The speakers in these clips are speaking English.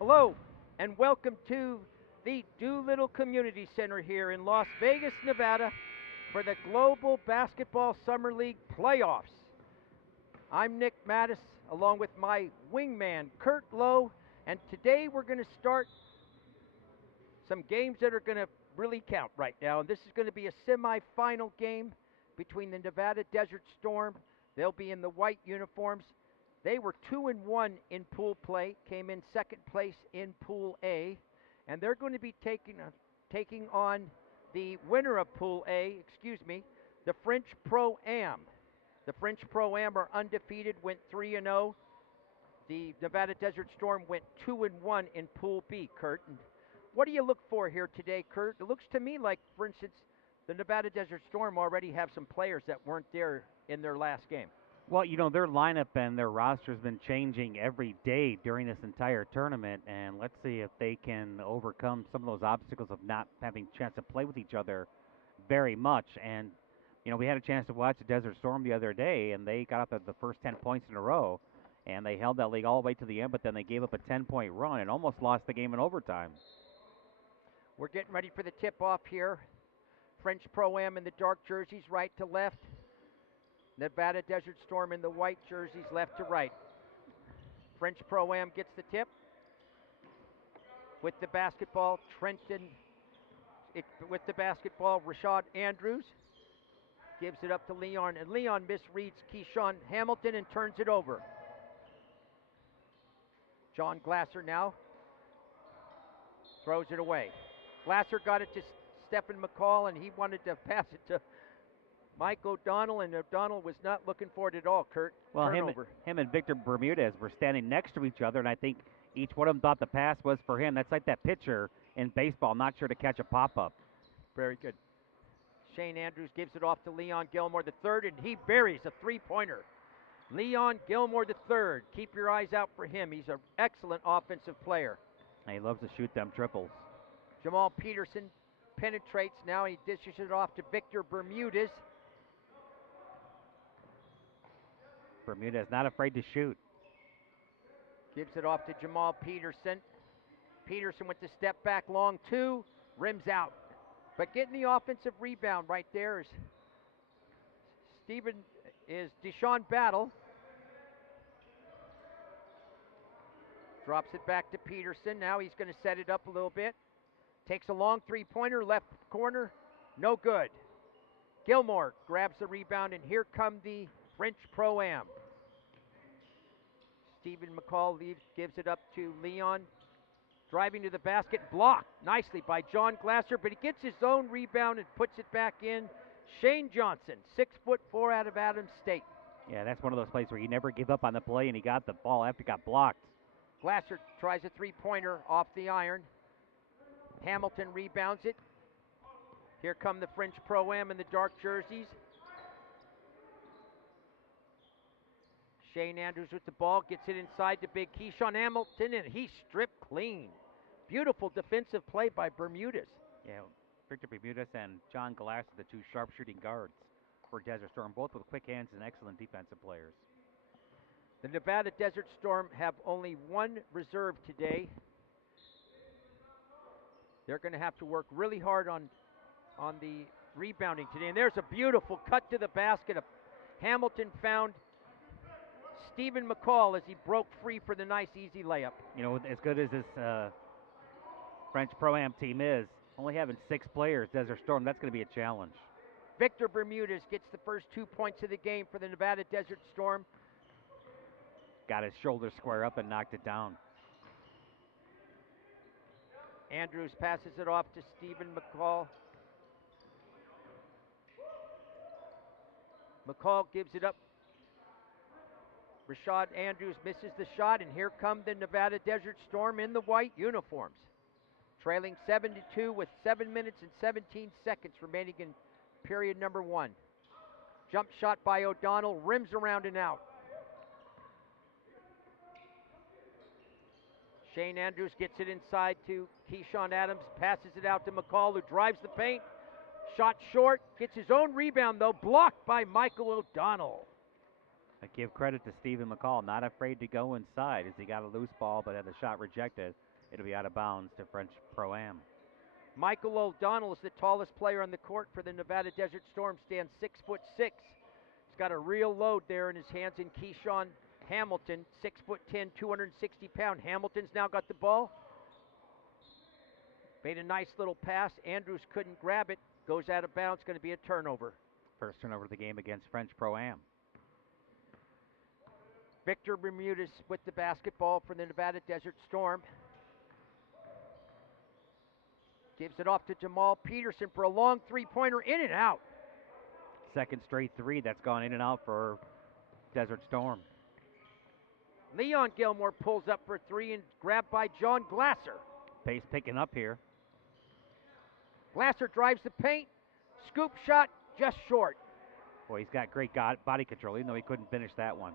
Hello, and welcome to the Doolittle Community Center here in Las Vegas, Nevada for the Global Basketball Summer League playoffs. I'm Nick Mattis along with my wingman, Kurt Lowe, and today we're going to start some games that are going to really count right now. And this is going to be a semifinal game between the Nevada Desert Storm. They'll be in the white uniforms. They were 2-1 in pool play, came in second place in Pool A, and they're going to be taking on the winner of Pool A, the French Pro-Am. The French Pro-Am are undefeated, went 3-0. The Nevada Desert Storm went 2-1 in Pool B, Kurt. And what do you look for here today, Kurt? It looks to me like, for instance, the Nevada Desert Storm already have some players that weren't there in their last game. Well, their lineup and their roster has been changing every day during this entire tournament, and let's see if they can overcome some of those obstacles of not having a chance to play with each other very much. And, we had a chance to watch the Desert Storm the other day, and they got up at the first 10 points in a row, and they held that lead all the way to the end, but then they gave up a 10-point run and almost lost the game in overtime. We're getting ready for the tip-off here. French Pro-Am in the dark jerseys, right to left. Nevada Desert Storm in the white jerseys, left to right. French Pro-Am gets the tip. With the basketball, with the basketball, Rashad Andrews gives it up to Leon, and Leon misreads Keyshawn Hamilton and turns it over. John Glasser now throws it away. Glasser got it to Stephen McCall, and he wanted to pass it to Mike O'Donnell, and O'Donnell was not looking for it at all, Kurt. Well, Turnover. him and Victor Bermudez were standing next to each other, and I think each one of them thought the pass was for him. That's like that pitcher in baseball, not sure to catch a pop-up. Very good. Shane Andrews gives it off to Leon Gilmore III, and he buries a three-pointer. Leon Gilmore III, keep your eyes out for him. He's an excellent offensive player. And he loves to shoot them triples. Jamal Peterson penetrates now. He dishes it off to Victor Bermudez. Bermudez not afraid to shoot. Gives it off to Jamal Peterson. Peterson with the step back long two. Rims out. But getting the offensive rebound right there is Deshaun Battle. Drops it back to Peterson. Now he's going to set it up a little bit. Takes a long three-pointer, left corner. No good. Gilmore grabs the rebound, and here come the French Pro-Am. Stephen McCall gives it up to Leon. Driving to the basket, blocked nicely by John Glasser, but he gets his own rebound and puts it back in. Shane Johnson, 6'4" out of Adams State. Yeah, that's one of those plays where he never gave up on the play, and he got the ball after he got blocked. Glasser tries a three-pointer off the iron. Hamilton rebounds it. Here come the French Pro-Am in the dark jerseys. Shane Andrews with the ball, gets it inside to big Keyshawn Hamilton, and he's stripped clean. Beautiful defensive play by Bermudez. Yeah, Victor Bermudez and John Glasser, the two sharpshooting guards for Desert Storm, both with quick hands and excellent defensive players. The Nevada Desert Storm have only one reserve today. They're going to have to work really hard on the rebounding today. And there's a beautiful cut to the basket. Hamilton found Stephen McCall as he broke free for the nice, easy layup. As good as this French Pro-Am team is, only having 6 players, Desert Storm, that's going to be a challenge. Victor Bermudez gets the first 2 points of the game for the Nevada Desert Storm. Got his shoulder square up and knocked it down. Andrews passes it off to Stephen McCall. McCall gives it up. Rashad Andrews misses the shot, and here come the Nevada Desert Storm in the white uniforms. Trailing 7-2 with 7 minutes and 17 seconds remaining in period number 1. Jump shot by O'Donnell, rims around and out. Shane Andrews gets it inside to Keyshawn Adams, passes it out to McCall, who drives the paint. Shot short, gets his own rebound, though, blocked by Michael O'Donnell. I give credit to Stephen McCall, not afraid to go inside as he got a loose ball but had the shot rejected. It'll be out of bounds to French Pro-Am. Michael O'Donnell is the tallest player on the court for the Nevada Desert Storm, stands 6'6". He's got a real load there in his hands in Keyshawn Hamilton, 6'10", 260-pound. Hamilton's now got the ball. Made a nice little pass. Andrews couldn't grab it. Goes out of bounds. Going to be a turnover. First turnover of the game against French Pro-Am. Victor Bermudez with the basketball for the Nevada Desert Storm. Gives it off to Jamal Peterson for a long three-pointer, in and out. Second straight three that's gone in and out for Desert Storm. Leon Gilmore pulls up for three and grabbed by John Glasser. Pace picking up here. Glasser drives the paint. Scoop shot just short. Boy, he's got great body control, even though he couldn't finish that one.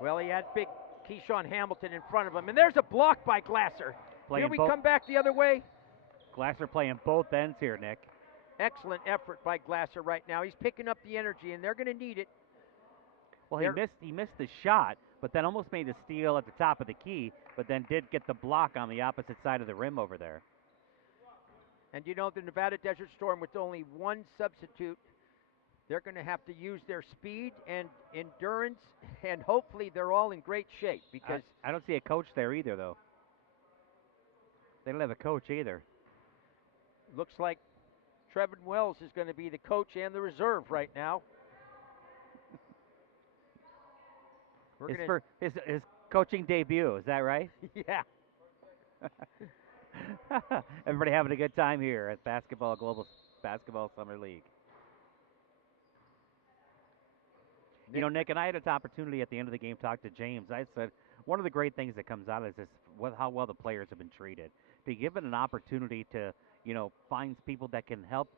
Well, he had big Keyshawn Hamilton in front of him. And there's a block by Glasser. Playing Here we come back the other way. Glasser playing both ends here, Nick. Excellent effort by Glasser right now. He's picking up the energy, and they're going to need it. Well, he missed the shot, but then almost made a steal at the top of the key, but then did get the block on the opposite side of the rim over there. And you know, the Nevada Desert Storm, with only one substitute, they're going to have to use their speed and endurance, and hopefully they're all in great shape. Because I don't see a coach there either, though. They don't have a coach either. Looks like Trevin Wells is going to be the coach and the reserve right now. It's for his coaching debut, is that right? Yeah. Everybody having a good time here at Global Basketball Summer League. You know, Nick, and I had an opportunity at the end of the game to talk to James. I said one of the great things that comes out is this, how well the players have been treated. Be given an opportunity to, find people that can help,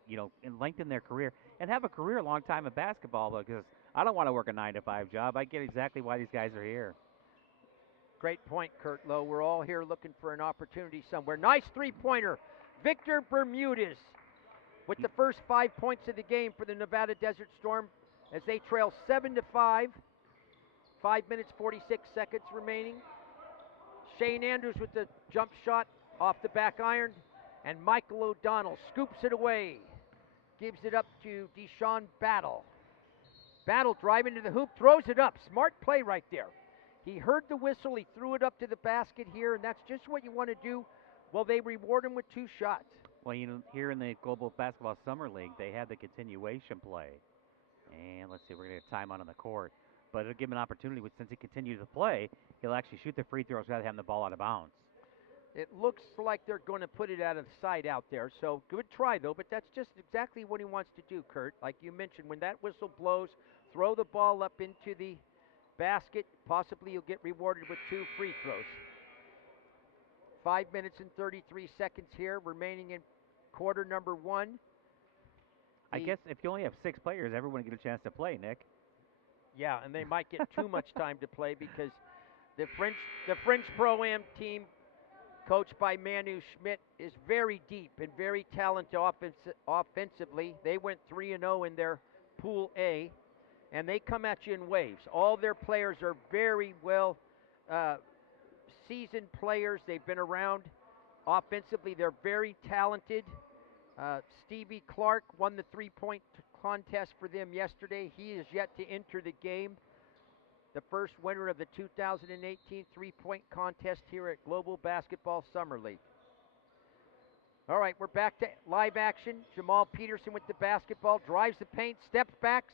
and lengthen their career and have a career a long time in basketball, because I don't want to work a 9-to-5 job. I get exactly why these guys are here. Great point, Kurt Lowe. We're all here looking for an opportunity somewhere. Nice three-pointer. Victor Bermudez with the first 5 points of the game for the Nevada Desert Storm as they trail 7-5. 5 minutes, 46 seconds remaining. Shane Andrews with the jump shot off the back iron. And Michael O'Donnell scoops it away. Gives it up to Deshaun Battle. Battle driving to the hoop, throws it up. Smart play right there. He heard the whistle, he threw it up to the basket here, and that's just what you want to do. Well, they reward him with 2 shots. Well, here in the Global Basketball Summer League, they have the continuation play. And let's see, we're going to get timeout on the court. But it'll give him an opportunity, since he continues to play, he'll actually shoot the free throws rather than having the ball out of bounds. It looks like they're going to put it out of sight out there. So good try, though, but that's just exactly what he wants to do, Kurt. Like you mentioned, when that whistle blows, throw the ball up into the basket. Possibly you'll get rewarded with 2 free throws. 5 minutes and 33 seconds here, remaining in quarter number 1. I guess if you only have 6 players, everyone will get a chance to play, Nick. Yeah, and they might get too much time to play because the French Pro-Am team, coached by Manu Schmidt, is very deep and very talented offensively. They went 3-0 in their Pool A, and they come at you in waves. All their players are very well seasoned players. They've been around offensively. They're very talented. Stevie Clark won the 3-point contest for them yesterday. He is yet to enter the game. The first winner of the 2018 3-point contest here at Global Basketball Summer League. All right, we're back to live action. Jamal Peterson with the basketball, drives the paint, steps back,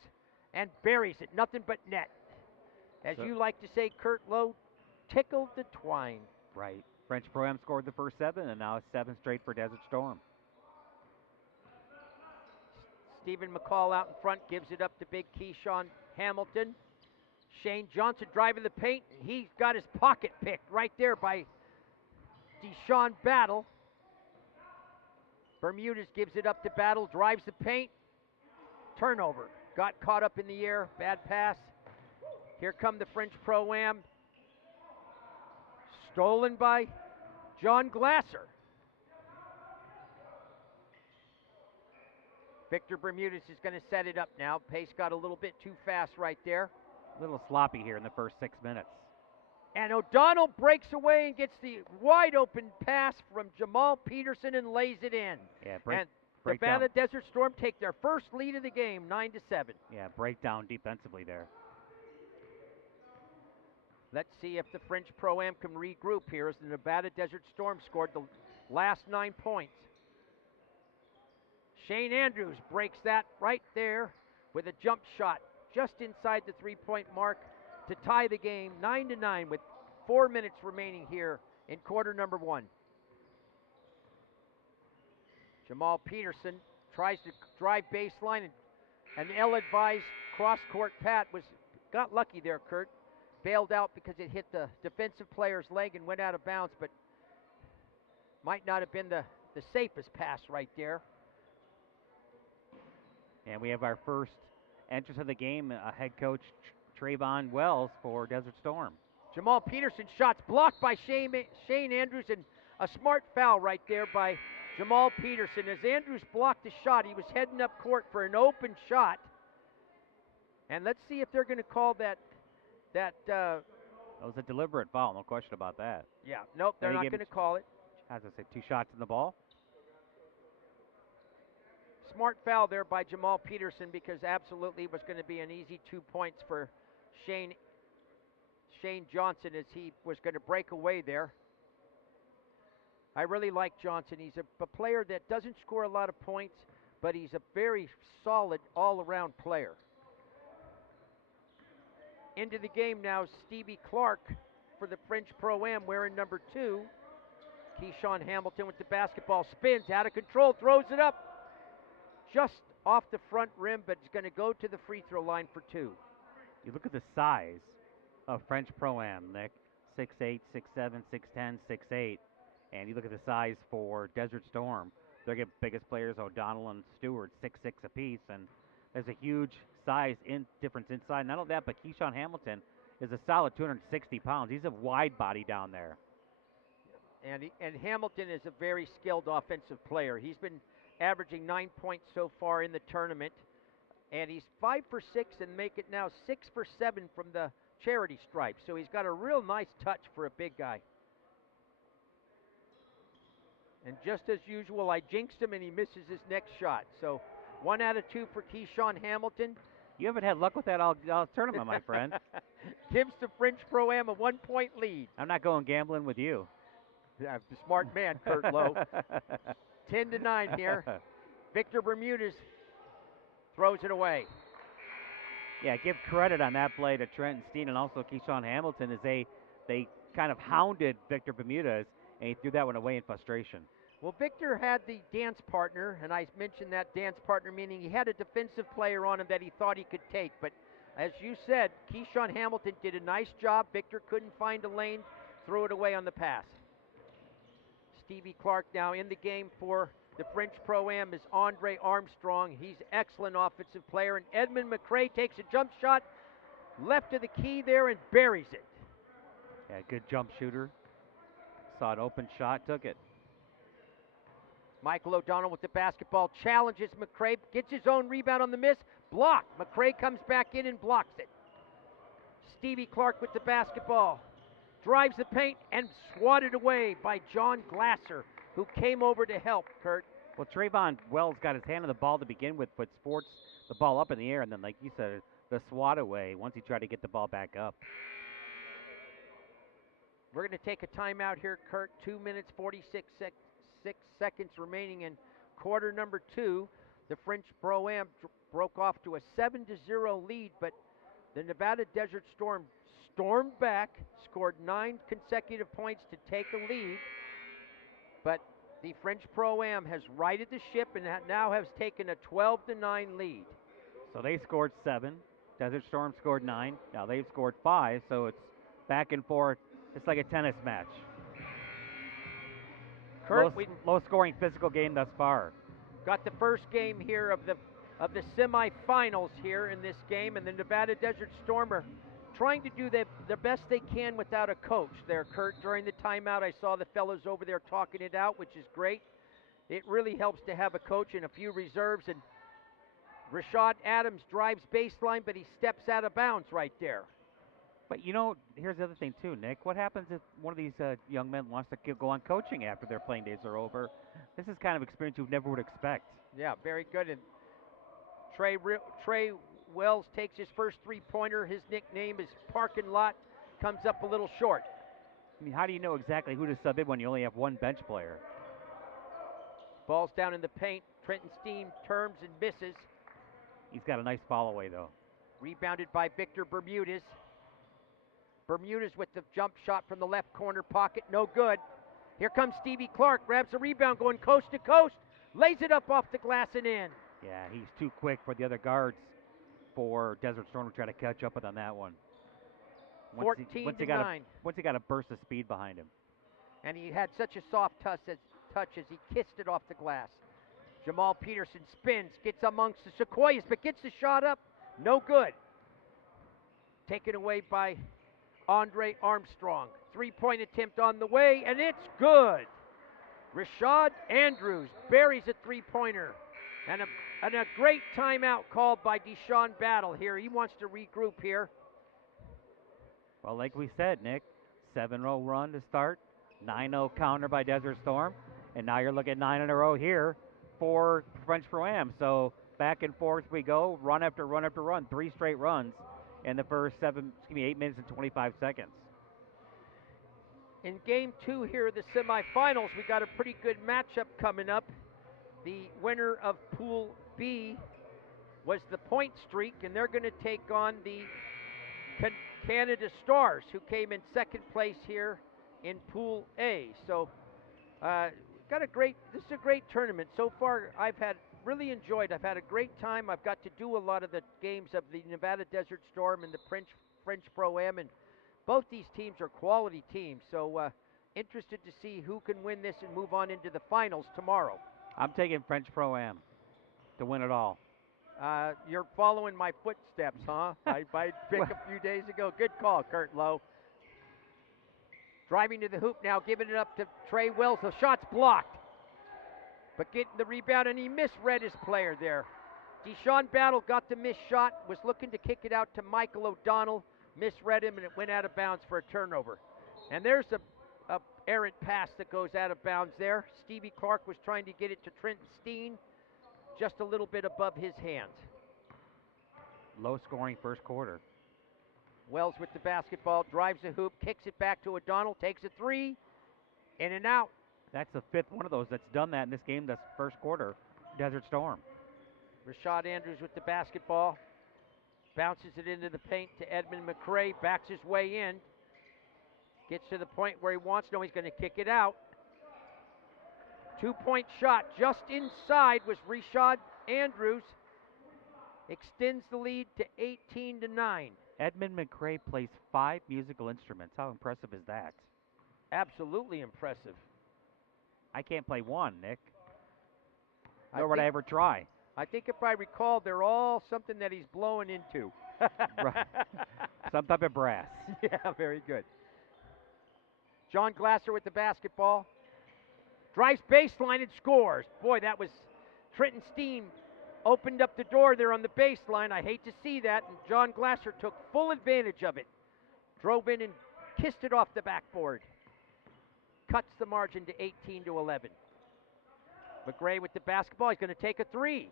and buries it. Nothing but net. As you like to say, Kurt Lowe, tickled the twine. Right. French Pro-Am scored the first 7, and now it's 7 straight for Desert Storm. Stephen McCall out in front, gives it up to big Keyshawn Hamilton. Shane Johnson driving the paint. He's got his pocket picked right there by Deshaun Battle. Bermudez gives it up to Battle, drives the paint. Turnover. Got caught up in the air. Bad pass. Here come the French Pro-Am. Stolen by John Glasser. Victor Bermudez is going to set it up now. Pace got a little bit too fast right there. A little sloppy here in the first 6 minutes. And O'Donnell breaks away and gets the wide open pass from Jamal Peterson and lays it in. Yeah, and breakdown. Nevada Desert Storm take their first lead of the game, 9-7. Yeah, breakdown defensively there. Let's see if the French Pro-Am can regroup here as the Nevada Desert Storm scored the last 9 points. Shane Andrews breaks that right there with a jump shot just inside the 3-point mark to tie the game 9-9 with 4 minutes remaining here in quarter number 1. Jamal Peterson tries to drive baseline, and an ill-advised cross-court pat got lucky there, Kurt. Bailed out because it hit the defensive player's leg and went out of bounds, but might not have been the safest pass right there. And we have our first entrance of the game, head coach Trayvon Wells for Desert Storm. Jamal Peterson shots blocked by Shane Andrews, and a smart foul right there by Jamal Peterson. As Andrews blocked the shot, he was heading up court for an open shot. And let's see if they're going to call that That was a deliberate foul, no question about that. Yeah, nope, they're not going to call it. As I said, 2 shots in the ball. Smart foul there by Jamal Peterson, because absolutely it was going to be an easy 2 points for Shane Johnson as he was going to break away there. I really like Johnson. He's a player that doesn't score a lot of points, but he's a very solid all-around player. Into the game now, Stevie Clark for the French Pro-Am wearing number 2. Keyshawn Hamilton with the basketball, spins out of control, throws it up just off the front rim, but it's going to go to the free throw line for 2. You look at the size of French Pro-Am, Nick, 6'8", 6'7", 6'10", 6'8", and you look at the size for Desert Storm. They're the biggest players, O'Donnell and Stewart, 6'6" apiece, and there's a huge size difference inside. Not only that, but Keyshawn Hamilton is a solid 260 pounds. He's a wide body down there. And Hamilton is a very skilled offensive player. He's been averaging 9 points so far in the tournament, and he's 5 for 6 and make it now 6 for 7 from the charity stripe. So he's got a real nice touch for a big guy. And just as usual, I jinxed him and he misses his next shot. So 1 out of 2 for Keyshawn Hamilton. You haven't had luck with that all tournament, my friend. Gives the French Pro-Am a 1-point lead. I'm not going gambling with you. Yeah, smart man, Kurt Lowe. 10-9 here. Victor Bermudez throws it away. Yeah, give credit on that play to Trenton Steen and also Keyshawn Hamilton as they kind of hounded Victor Bermudez, and he threw that one away in frustration. Well, Victor had the dance partner, and I mentioned that dance partner meaning he had a defensive player on him that he thought he could take. But as you said, Keyshawn Hamilton did a nice job. Victor couldn't find a lane, threw it away on the pass. Stevie Clark now in the game for the French Pro-Am is Andre Armstrong. He's an excellent offensive player. And Edmund McCray takes a jump shot left of the key there and buries it. Yeah, good jump shooter. Saw an open shot, took it. Michael O'Donnell with the basketball, challenges McCray, gets his own rebound on the miss, blocked. McCray comes back in and blocks it. Stevie Clark with the basketball, drives the paint and swatted away by John Glasser, who came over to help, Kurt. Well, Trayvon Wells got his hand on the ball to begin with, but sports the ball up in the air, and then, like you said, the swat away once he tried to get the ball back up. We're going to take a timeout here, Kurt. 2 minutes, 46 seconds remaining in quarter number 2. The French Pro-Am broke off to a 7-0 lead, but the Nevada Desert Storm stormed back, scored 9 consecutive points to take a lead. But the French Pro-Am has righted the ship and now has taken a 12-9 lead. So they scored 7. Desert Storm scored 9. Now they've scored 5, so it's back and forth. It's like a tennis match. Kurt, low-scoring physical game thus far. Got the first game here of the semifinals here in this game, and the Nevada Desert Storm are trying to do the best they can without a coach there, Kurt. During the timeout, I saw the fellows over there talking it out, which is great. It really helps to have a coach and a few reserves, and Rashad Adams drives baseline, but he steps out of bounds right there. But you know, here's the other thing too, Nick. What happens if one of these young men wants to go on coaching after their playing days are over? This is kind of experience you never would expect. Yeah, very good. And Trey Wells takes his first three-pointer. His nickname is Parking Lot. Comes up a little short. I mean, how do you know exactly who to sub in when you only have one bench player? Ball's down in the paint. Trenton Steen turns and misses. He's got a nice fall away, though. Rebounded by Victor Bermudez. Bermudez with the jump shot from the left corner pocket. No good. Here comes Stevie Clark. Grabs the rebound going coast to coast. Lays it up off the glass and in. Yeah, he's too quick for the other guards for Desert Storm to try to catch up with on that one. 14-9. Once he got a burst of speed behind him. And he had such a soft touch as he kissed it off the glass. Jamal Peterson spins, gets amongst the Sequoias, but gets the shot up. No good. Taken away by Andre Armstrong. Three-point attempt on the way, and it's good. Rashad Andrews buries a three-pointer. And a great timeout called by Deshaun Battle here. He wants to regroup here. Well, like we said, Nick, 7-0 run to start, 9-0 counter by Desert Storm, and now you're looking at 9 in a row here for French Pro-Am. So back and forth we go, run after run after run, 3 straight runs in the first 8 minutes and 25 seconds. In game 2 here of the semifinals, we got a pretty good matchup coming up. The winner of Pool B was the Point Streak, and they're going to take on the Canada Stars, who came in second place here in Pool A. So, this is a great tournament. So far, I've really enjoyed. I've had a great time. I've got to do a lot of the games of the Nevada Desert Storm and the French Pro-Am, and both these teams are quality teams. So, interested to see who can win this and move on into the finals tomorrow. I'm taking French Pro-Am to win it all. You're following my footsteps, huh? I picked a few days ago. Good call, Kurt Lowe. Driving to the hoop now, giving it up to Trey Wells. The shot's blocked. But getting the rebound, and he misread his player there. Deshaun Battle got the missed shot, was looking to kick it out to Michael O'Donnell. Misread him, and it went out of bounds for a turnover. And there's a errant pass that goes out of bounds there. Stevie Clark was trying to get it to Trenton Steen, just a little bit above his hands. Low scoring first quarter. Wells with the basketball, drives the hoop, kicks it back to O'Donnell, takes a three, in and out. That's the 5th one of those that's done that in this game, this first quarter, Desert Storm. Rashad Andrews with the basketball, bounces it into the paint to Edmund McCray, backs his way in, gets to the point where he wants. No, he's going to kick it out. 2-point shot just inside was Rashad Andrews. Extends the lead to 18-9. Edmund McCray plays 5 musical instruments. How impressive is that? Absolutely impressive. I can't play one, Nick. Nor would I ever try. I think if I recall, they're all something that he's blowing into. Right. Some type of brass. Yeah, very good. John Glasser with the basketball. Drives baseline and scores. Boy, that was Trenton Steen opened up the door there on the baseline. I hate to see that, and John Glasser took full advantage of it. Drove in and kissed it off the backboard. Cuts the margin to 18-11. McGray with the basketball. He's going to take a three.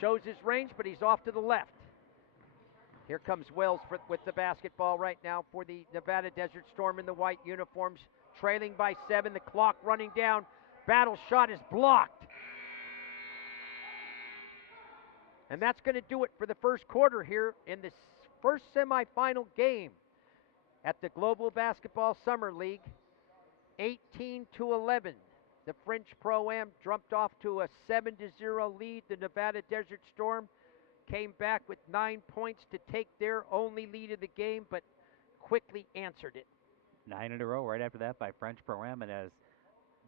Shows his range, but he's off to the left. Here comes Wells with the basketball right now for the Nevada Desert Storm in the white uniforms. Trailing by 7. The clock running down. Battle shot is blocked. And that's going to do it for the first quarter here in this first semifinal game at the Global Basketball Summer League. 18-11. The French Pro-Am jumped off to a 7-0 lead. The Nevada Desert Storm came back with 9 points to take their only lead of the game, but quickly answered it. 9 in a row right after that by French Pro-Am, and as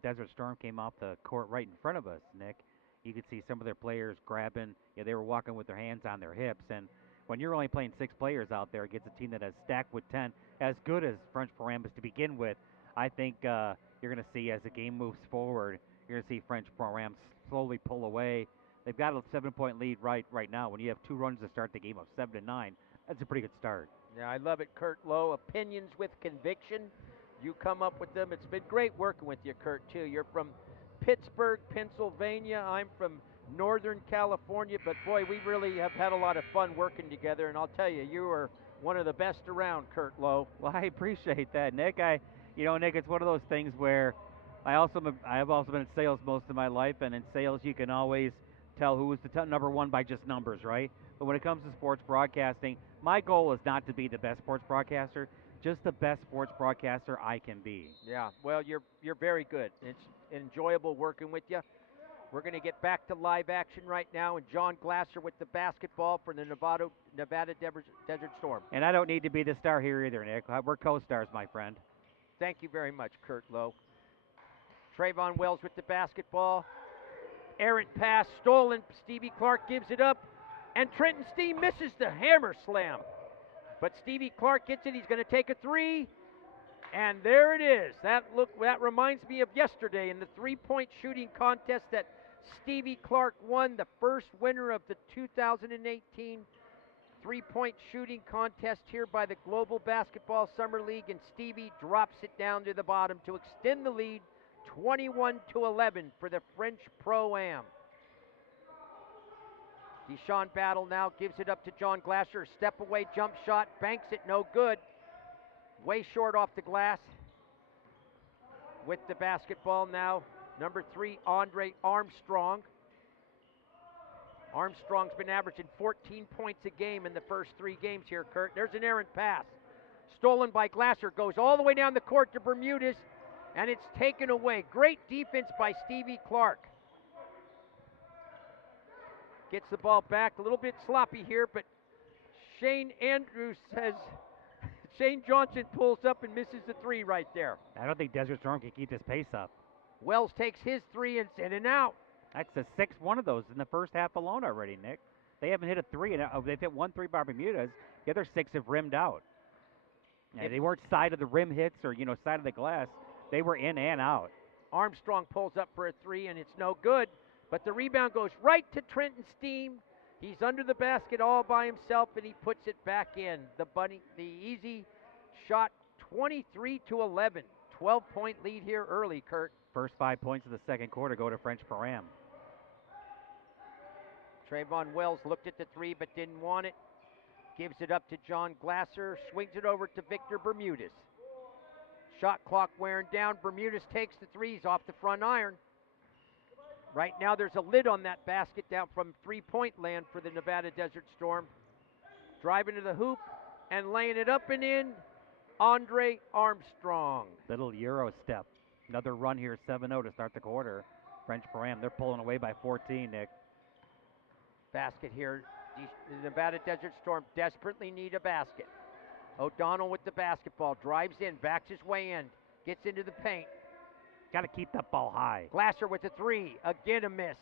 Desert Storm came off the court right in front of us, Nick, you could see some of their players grabbing. They were walking with their hands on their hips, and when you're only playing 6 players out there against a team that has stacked with 10, as good as French Pro-Am is to begin with, I think you're going to see as the game moves forward, you're going to see French Pro-Am slowly pull away. They've got a 7-point lead right now. When you have 2 runs to start the game of 7-9, that's a pretty good start. Yeah, I love it, Kurt Lowe. Opinions with conviction. You come up with them. It's been great working with you, Kurt, too. You're from Pittsburgh, Pennsylvania. I'm from Northern California. But, boy, we really have had a lot of fun working together. And I'll tell you, you are one of the best around, Kurt Lowe. Well, I appreciate that, Nick. Nick, it's one of those things where I have also been in sales most of my life, and in sales you can always tell who is the number one by just numbers, right? But when it comes to sports broadcasting, my goal is not to be the best sports broadcaster, just the best sports broadcaster I can be. Yeah, well, you're very good. It's enjoyable working with you. We're going to get back to live action right now, and John Glasser with the basketball for the Nevada Desert Storm. And I don't need to be the star here either, Nick. We're co-stars, my friend. Thank you very much, Kurt Lowe. Trayvon Wells with the basketball. Errant pass, stolen. Stevie Clark gives it up, and Trenton Steen misses the hammer slam. But Stevie Clark gets it. He's going to take a three, and there it is. That reminds me of yesterday in the three-point shooting contest that Stevie Clark won, the first winner of the 2018 three-point shooting contest here by the Global Basketball Summer League, and Stevie drops it down to the bottom to extend the lead 21-11 for the French Pro-Am. Deshaun Battle now gives it up to John Glasser. Step away jump shot, banks it, no good. Way short off the glass. With the basketball now, number 3, Andre Armstrong. Armstrong's been averaging 14 points a game in the first 3 games here, Kurt. There's an errant pass. Stolen by Glasser, goes all the way down the court to Bermudez, and it's taken away. Great defense by Stevie Clark. Gets the ball back, a little bit sloppy here, but Shane Andrews says, Shane Johnson pulls up and misses the 3 right there. I don't think Desert Storm can keep this pace up. Wells takes his 3 and it's in and out. That's the 6th one of those in the first half alone already, Nick. They haven't hit a 3, and they've hit 1 3 by Bermudez. The other 6 have rimmed out. And they weren't side of the rim hits or, side of the glass. They were in and out. Armstrong pulls up for a 3, and it's no good. But the rebound goes right to Trenton Steen. He's under the basket all by himself, and he puts it back in. The easy shot, 23-11. 12-point lead here early, Kurt. First 5 points of the second quarter go to French Pro-Am. Trayvon Wells looked at the 3 but didn't want it. Gives it up to John Glasser. Swings it over to Victor Bermudez. Shot clock wearing down. Bermudez takes the 3s off the front iron. Right now there's a lid on that basket down from three-point land for the Nevada Desert Storm. Driving to the hoop and laying it up and in, Andre Armstrong. Little Euro step. Another run here, 7-0 to start the quarter. French Pro-Am, they're pulling away by 14, Nick. Basket here. The Nevada Desert Storm desperately need a basket. O'Donnell with the basketball, drives in, backs his way in, gets into the paint. Got to keep that ball high. Glasser with the 3, again a miss.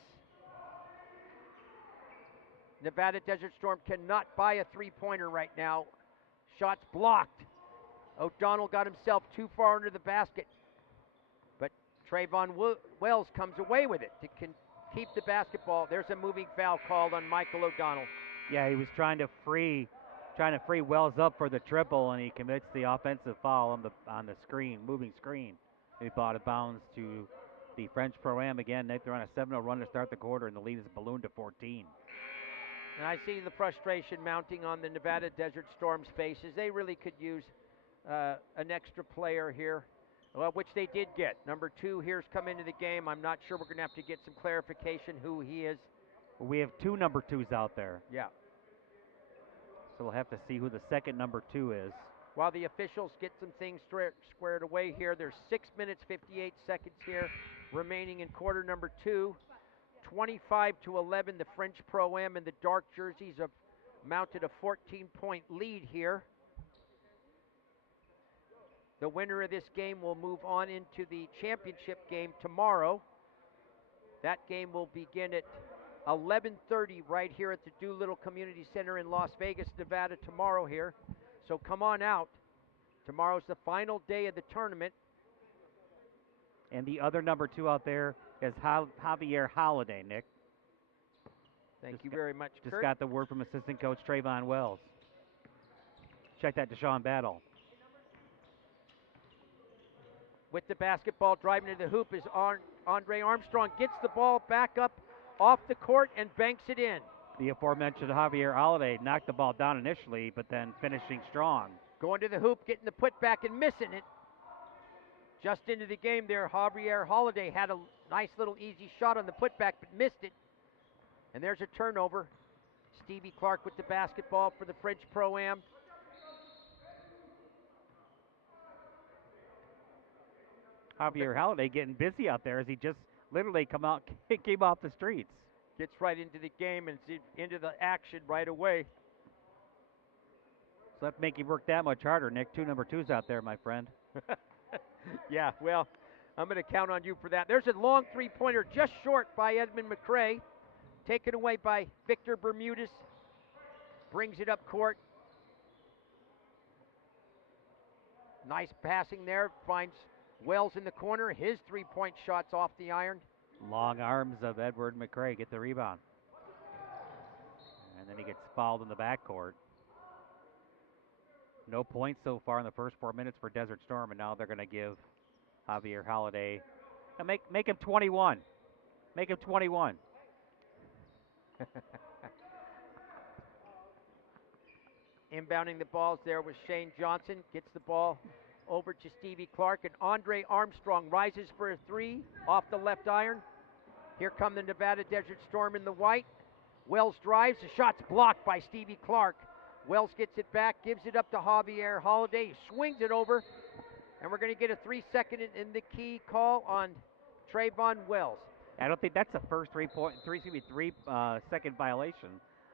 Nevada Desert Storm cannot buy a three-pointer right now. Shots blocked. O'Donnell got himself too far under the basket. But Trayvon Wells comes away with it to keep the basketball. There's a moving foul called on Michael O'Donnell. Yeah, he was trying to free Wells up for the triple, and he commits the offensive foul on the screen, moving screen. He brought it bounds to the French Pro-Am again. They're on a 7-0 run to start the quarter, and the lead is ballooned to 14. And I see the frustration mounting on the Nevada Desert Storm's faces. They really could use an extra player here, which they did get. Number 2 here's come into the game. I'm not sure. We're going to have to get some clarification who he is. Well, we have 2 number 2s out there. Yeah. So we'll have to see who the second number 2 is. While the officials get some things squared away here, there's 6 minutes, 58 seconds here remaining in quarter number 2. 25-11, the French Pro-Am in the dark jerseys have mounted a 14-point lead here. The winner of this game will move on into the championship game tomorrow. That game will begin at 11:30 right here at the Doolittle Community Center in Las Vegas, Nevada tomorrow here. So come on out. Tomorrow's the final day of the tournament. And the other number 2 out there is Javier Holiday, Nick. Thank you very much, Just Kurt. got the word from assistant coach Trayvon Wells. Check that, Deshaun Battle. With the basketball driving to the hoop is Andre Armstrong. Gets the ball back up off the court and banks it in. The aforementioned Javier Holiday knocked the ball down initially, but then finishing strong. Going to the hoop, getting the putback and missing it. Just into the game there, Javier Holiday had a nice little easy shot on the putback, but missed it. And there's a turnover. Stevie Clark with the basketball for the French Pro-Am. Javier Holiday getting busy out there as he just literally came off the streets. Gets right into the game and into the action right away. So that make you work that much harder, Nick. 2 number 2s out there, my friend. Yeah, well, I'm going to count on you for that. There's a long three-pointer just short by Edmund McCrae. Taken away by Victor Bermudez. Brings it up court. Nice passing there. Finds Wells in the corner. His three-point shot's off the iron. Long arms of Edward McCrae get the rebound. And then he gets fouled in the backcourt. No points so far in the first 4 minutes for Desert Storm, and now they're going to give Javier Holiday. Make him 21. Make him 21. Inbounding the balls there was Shane Johnson. Gets the ball over to Stevie Clark, and Andre Armstrong rises for a three off the left iron. Here come the Nevada Desert Storm in the white. Wells drives. The shot's blocked by Stevie Clark. Wells gets it back, gives it up to Javier Holiday. He swings it over, and we're going to get a 3-second in the key call on Trayvon Wells. I don't think that's the first 3-second violation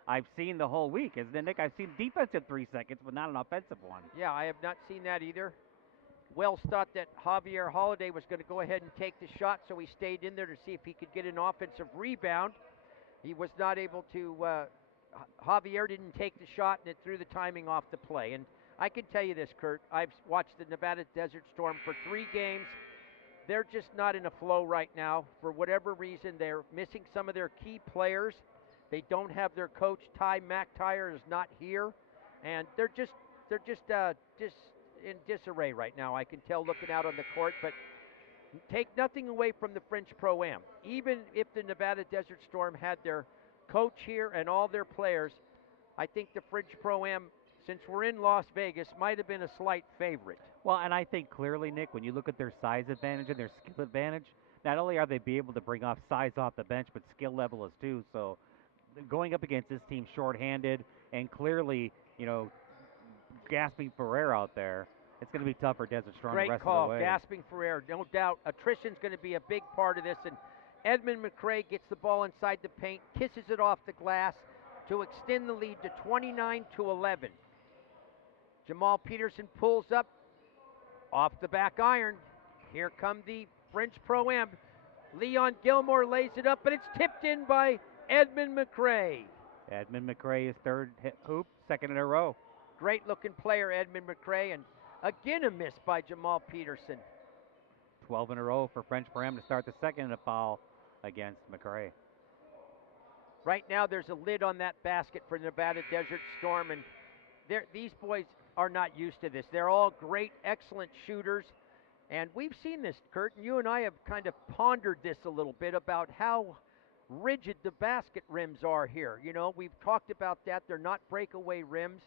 I've seen the whole week, isn't it, Nick? I've seen defensive 3 seconds, but not an offensive one. Yeah, I have not seen that either. Wells thought that Javier Holiday was going to go ahead and take the shot, so he stayed in there to see if he could get an offensive rebound. He was not able to. Javier didn't take the shot, and it threw the timing off the play. And I can tell you this, Kurt. I've watched the Nevada Desert Storm for 3 games. They're just not in a flow right now. For whatever reason, they're missing some of their key players. They don't have their coach. Ty McTire is not here, and they're just in disarray right now. I can tell looking out on the court, but take nothing away from the French Pro-Am. Even if the Nevada Desert Storm had their coach here and all their players, I think the French Pro-Am, since we're in Las Vegas, might have been a slight favorite. Well, and I think clearly, Nick, when you look at their size advantage and their skill advantage, not only are they be able to bring off size off the bench, but skill level is too. So going up against this team shorthanded and clearly, gasping Ferrer out there, it's going to be tough for Desert Storm the rest Great of the way. call, gasping Ferrer, no doubt. Attrition's going to be a big part of this, and Edmund McCrae gets the ball inside the paint, kisses it off the glass to extend the lead to 29-11. Jamal Peterson pulls up off the back iron. Here come the French Pro-Am. Leon Gilmore lays it up, but it's tipped in by Edmund McCrae. Edmund McCrae is third hoop, second in a row. Great looking player, Edmund McCrae, and again a miss by Jamal Peterson. 12 in a row for French Pro-Am to start the second and a foul against McCrae. Right now there's a lid on that basket for Nevada Desert Storm, and these boys are not used to this. They're all great, excellent shooters, and we've seen this, Kurt, and you and I have kind of pondered this a little bit about how rigid the basket rims are here. We've talked about that. They're not breakaway rims.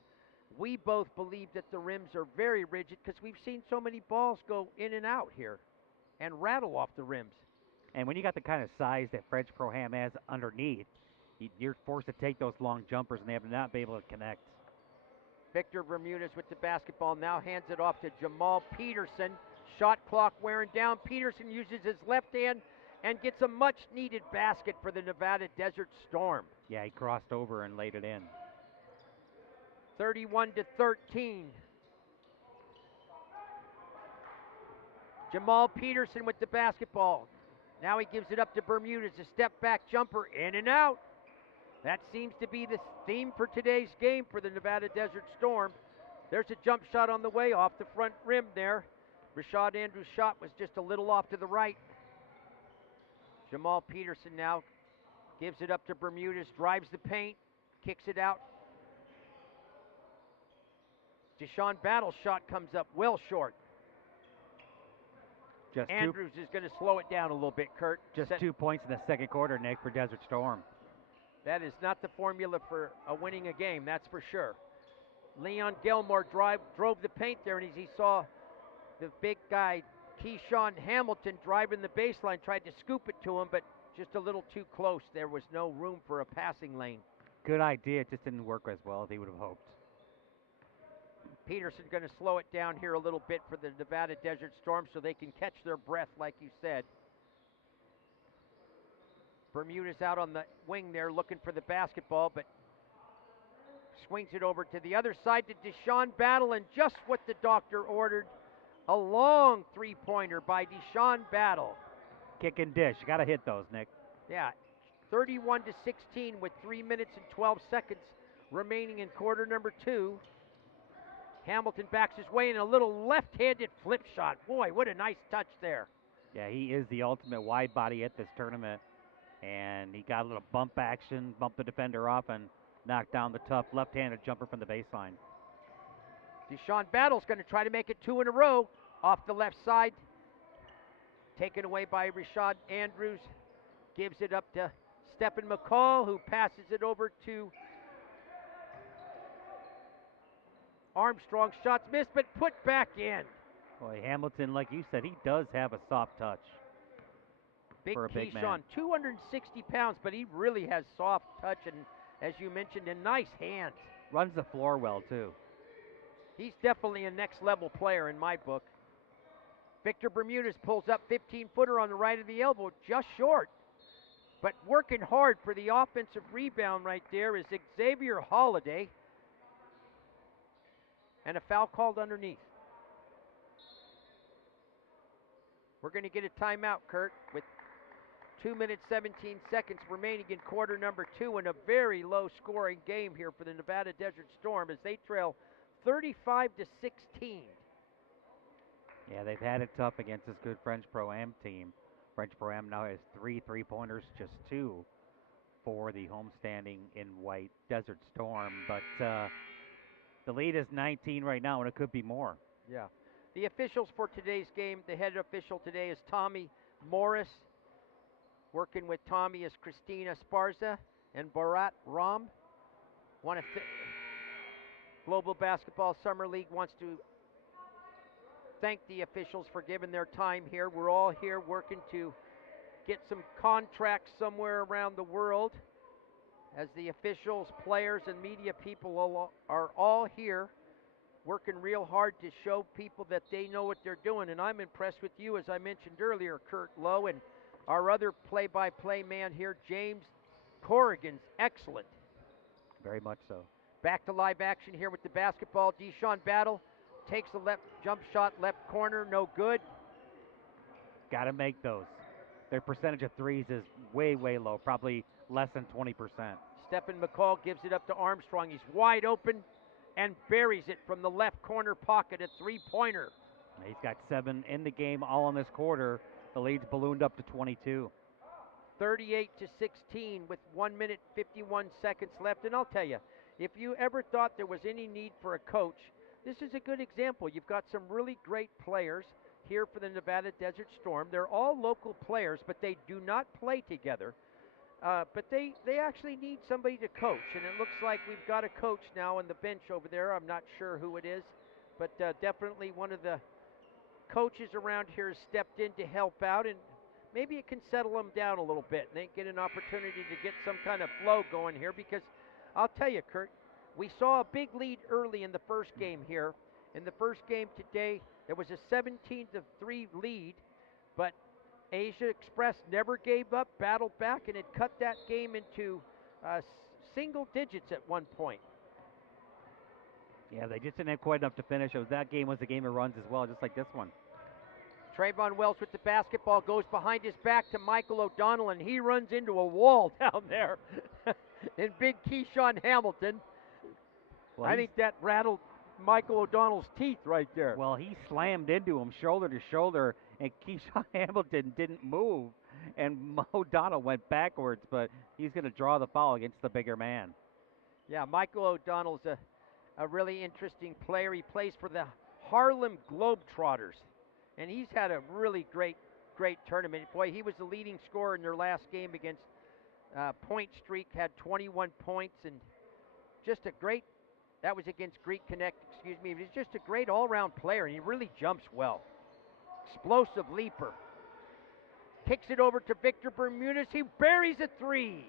We both believe that the rims are very rigid because we've seen so many balls go in and out here and rattle off the rims. And when you got the kind of size that French Pro-Am has underneath, you're forced to take those long jumpers, and they have not been able to connect. Victor Bermudez with the basketball now hands it off to Jamal Peterson. Shot clock wearing down. Peterson uses his left hand and gets a much-needed basket for the Nevada Desert Storm. Yeah, he crossed over and laid it in. 31-13. Jamal Peterson with the basketball. Now he gives it up to Bermudez. A step-back jumper, in and out. That seems to be the theme for today's game for the Nevada Desert Storm. There's a jump shot on the way off the front rim there. Rashad Andrews' shot was just a little off to the right. Jamal Peterson now Gives it up to Bermudez, drives the paint, kicks it out. Deshaun Battle's shot comes up well short. Andrews is going to slow it down a little bit, Kurt. Just 2 points in the second quarter, Nick, for Desert Storm. That is not the formula for winning a game, that's for sure. Leon Gilmore drove the paint there, and as he saw the big guy, Keyshawn Hamilton, driving the baseline, tried to scoop it to him, but just a little too close. There was no room for a passing lane. Good idea. It just didn't work as well as he would have hoped. Peterson going to slow it down here a little bit for the Nevada Desert Storm so they can catch their breath, like you said. Bermudez out on the wing there looking for the basketball, but swings it over to the other side to Deshaun Battle, and just what the doctor ordered, a long three-pointer by Deshaun Battle. Kick and dish. You got to hit those, Nick. Yeah, 31-16 with 3 minutes and 12 seconds remaining in quarter number 2. Hamilton backs his way in a little left-handed flip shot. Boy, what a nice touch there. Yeah, he is the ultimate wide body at this tournament. And he got a little bump action, bumped the defender off, and knocked down the tough left-handed jumper from the baseline. Deshaun Battle's going to try to make it 2 in a row off the left side. Taken away by Rashad Andrews. Gives it up to Stephen McCall, who passes it over to Armstrong. Shots missed, but put back in. Boy, Hamilton, like you said, he does have a soft touch. Big for a big Keyshawn, man. 260 pounds, but he really has soft touch and, as you mentioned, and nice hands. Runs the floor well, too. He's definitely a next-level player in my book. Victor Bermudez pulls up 15-footer on the right of the elbow, just short. But working hard for the offensive rebound right there is Xavier Holiday. And a foul called underneath. We're going to get a timeout, Kurt, with 2 minutes, 17 seconds remaining in quarter number 2, in a very low-scoring game here for the Nevada Desert Storm as they trail 35-16. Yeah, they've had it tough against this good French Pro-Am team. French Pro-Am now has 3 3-pointers, just 2 for the homestanding in white Desert Storm. But the lead is 19 right now, and it could be more. Yeah. The officials for today's game, the head official today is Tommy Morris. Working with Tommy is Christina Esparza and Bharat Ram. Global Basketball Summer League wants to thank the officials for giving their time here. We're all here working to get some contracts somewhere around the world, as the officials, players, and media people are all here working real hard to show people that they know what they're doing. And I'm impressed with you, as I mentioned earlier, Kurt Lowe, and our other play-by-play man here, James Corrigan's excellent. Very much so. Back to live action here with the basketball. Deshaun Battle takes the left jump shot, left corner, no good. Got to make those. Their percentage of threes is way, way low, probably less than 20%. Stephen McCall gives it up to Armstrong. He's wide open and buries it from the left corner pocket, a three-pointer. He's got 7 in the game, all in this quarter. The lead's ballooned up to 22. 38-16 with 1 minute, 51 seconds left. And I'll tell you, if you ever thought there was any need for a coach, this is a good example. You've got some really great players here for the Nevada Desert Storm. They're all local players, but they do not play together. But they actually need somebody to coach, and it looks like we've got a coach now on the bench over there. I'm not sure who it is, but definitely one of the coaches around here has stepped in to help out, and maybe it can settle them down a little bit, and they get an opportunity to get some kind of flow going here, because I'll tell you, Kurt, we saw a big lead early in the first game here. In the first game today, there was a 17-3 lead, but Asia Express never gave up, battled back, and it cut that game into single digits at one point. Yeah, they just didn't have quite enough to finish. That game was a game of runs as well, just like this one. Trayvon Wells with the basketball, goes behind his back to Michael O'Donnell, and he runs into a wall down there in big Keyshawn Hamilton. Well, I think that rattled Michael O'Donnell's teeth right there. Well, he slammed into him shoulder to shoulder, and Keyshawn Hamilton didn't move. and O'Donnell went backwards, but he's going to draw the foul against the bigger man. Yeah, Michael O'Donnell's a really interesting player. He plays for the Harlem Globetrotters, and he's had a really great tournament. Boy, he was the leading scorer in their last game against Point Streak, had 21 points, and just a great, that was against Greek Connect, excuse me, but he's just a great all-around player, and he really jumps well. Explosive leaper. Kicks it over to Victor Bermudez. He buries a three.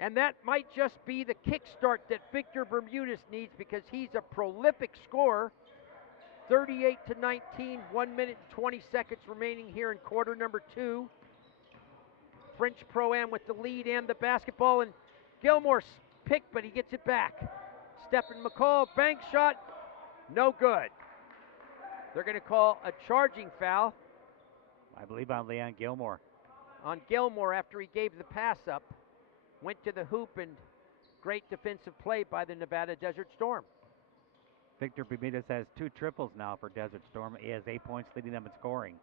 And that might just be the kickstart that Victor Bermudez needs because he's a prolific scorer. 38-19, 1 minute and 20 seconds remaining here in quarter number 2. French Pro-Am with the lead and the basketball, and Gilmore's picked, but he gets it back. Stephen McCall, bank shot, no good. They're going to call a charging foul. I believe on Leon Gilmore. On Gilmore after he gave the pass up. Went to the hoop, and great defensive play by the Nevada Desert Storm. Victor Bermudez has 2 triples now for Desert Storm. He has 8 points, leading them in scoring.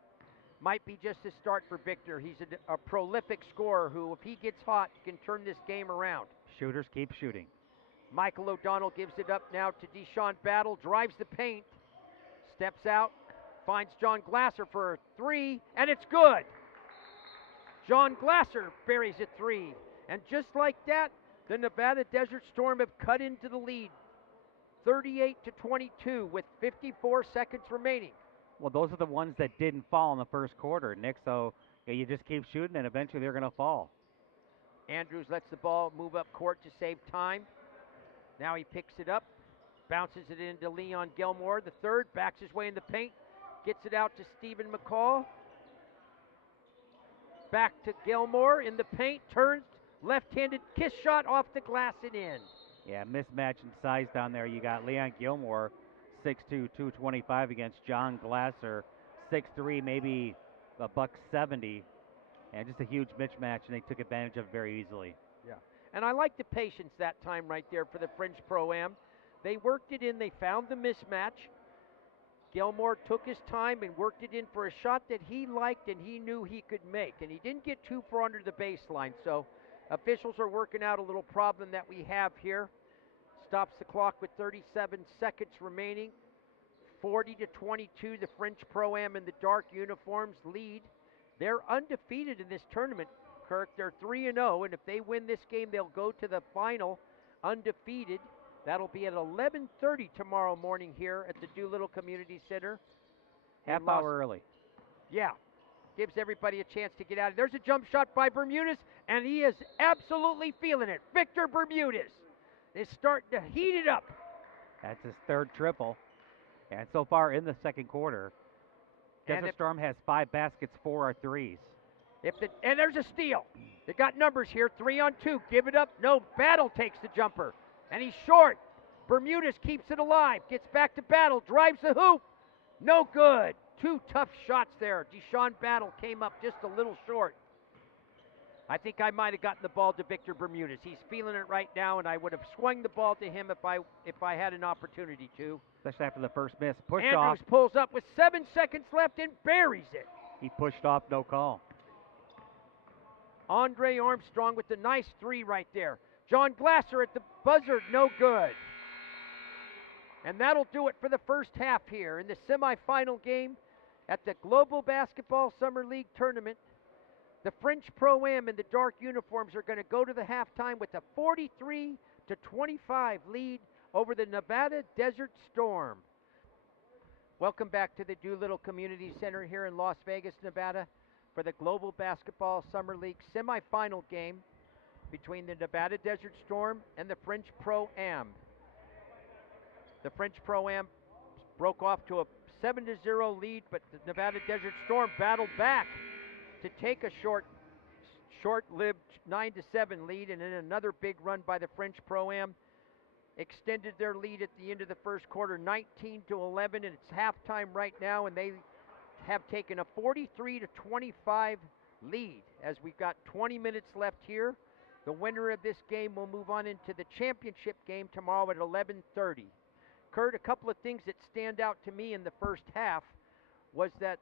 Might be just a start for Victor. He's a prolific scorer who, if he gets hot, can turn this game around. Shooters keep shooting. Michael O'Donnell gives it up now to Deshaun Battle, drives the paint, steps out, finds John Glasser for a three, and it's good. John Glasser buries a three. And just like that, the Nevada Desert Storm have cut into the lead, 38-22 with 54 seconds remaining. Well, those are the ones that didn't fall in the first quarter, Nick, so you just keep shooting, and eventually they're going to fall. Andrews lets the ball move up court to save time. Now he picks it up, bounces it into Leon Gilmore, the third, backs his way in the paint, gets it out to Stephen McCall. Back to Gilmore in the paint, turns, left-handed kiss shot off the glass and in. Yeah, mismatch in size down there. You got Leon Gilmore, 6'2", 225 against John Glasser, 6'3", maybe $170, and just a huge mismatch, and they took advantage of it very easily. Yeah, and I like the patience that time right there for the French Pro-Am. They worked it in, they found the mismatch. Gilmore took his time and worked it in for a shot that he liked and he knew he could make, and he didn't get too far under the baseline, so officials are working out a little problem that we have here. Stops the clock with 37 seconds remaining. 40-22, the French Pro-Am in the dark uniforms lead. They're undefeated in this tournament, Kirk. They're 3-0, and if they win this game, they'll go to the final undefeated. That'll be at 11:30 tomorrow morning here at the Doolittle Community Center. Half hour early. Yeah. Gives everybody a chance to get out. There's a jump shot by Bermudez, and he is absolutely feeling it. Victor Bermudez is starting to heat it up. That's his third triple. And so far in the second quarter, Desert Storm has 5 baskets, 4 are threes. And there's a steal. They got numbers here, 3-on-2. Give it up. No, Battle takes the jumper. And he's short. Bermudez keeps it alive. Gets back to Battle. Drives the hoop. No good. 2 tough shots there. Deshaun Battle came up just a little short. I think I might have gotten the ball to Victor Bermudez. He's feeling it right now, and I would have swung the ball to him if I had an opportunity to. Especially after the first miss. Push Andrews off. Pulls up with 7 seconds left and buries it. He pushed off, no call. Andre Armstrong with the nice three right there. John Glasser at the buzzer, no good. And that'll do it for the first half here in the semifinal game at the Global Basketball Summer League Tournament. The French Pro-Am in the dark uniforms are going to go to the halftime with a 43-25 lead over the Nevada Desert Storm. Welcome back to the Doolittle Community Center here in Las Vegas, Nevada for the Global Basketball Summer League semifinal game between the Nevada Desert Storm and the French Pro-Am. The French Pro-Am broke off to a 7-0 lead, but the Nevada Desert Storm battled back to take a short-lived 9-7 lead, and then another big run by the French Pro-Am extended their lead at the end of the first quarter, 19-11, and it's halftime right now, and they have taken a 43-25 lead as we've got 20 minutes left here. The winner of this game will move on into the championship game tomorrow at 11:30. Kurt, a couple of things that stand out to me in the first half was that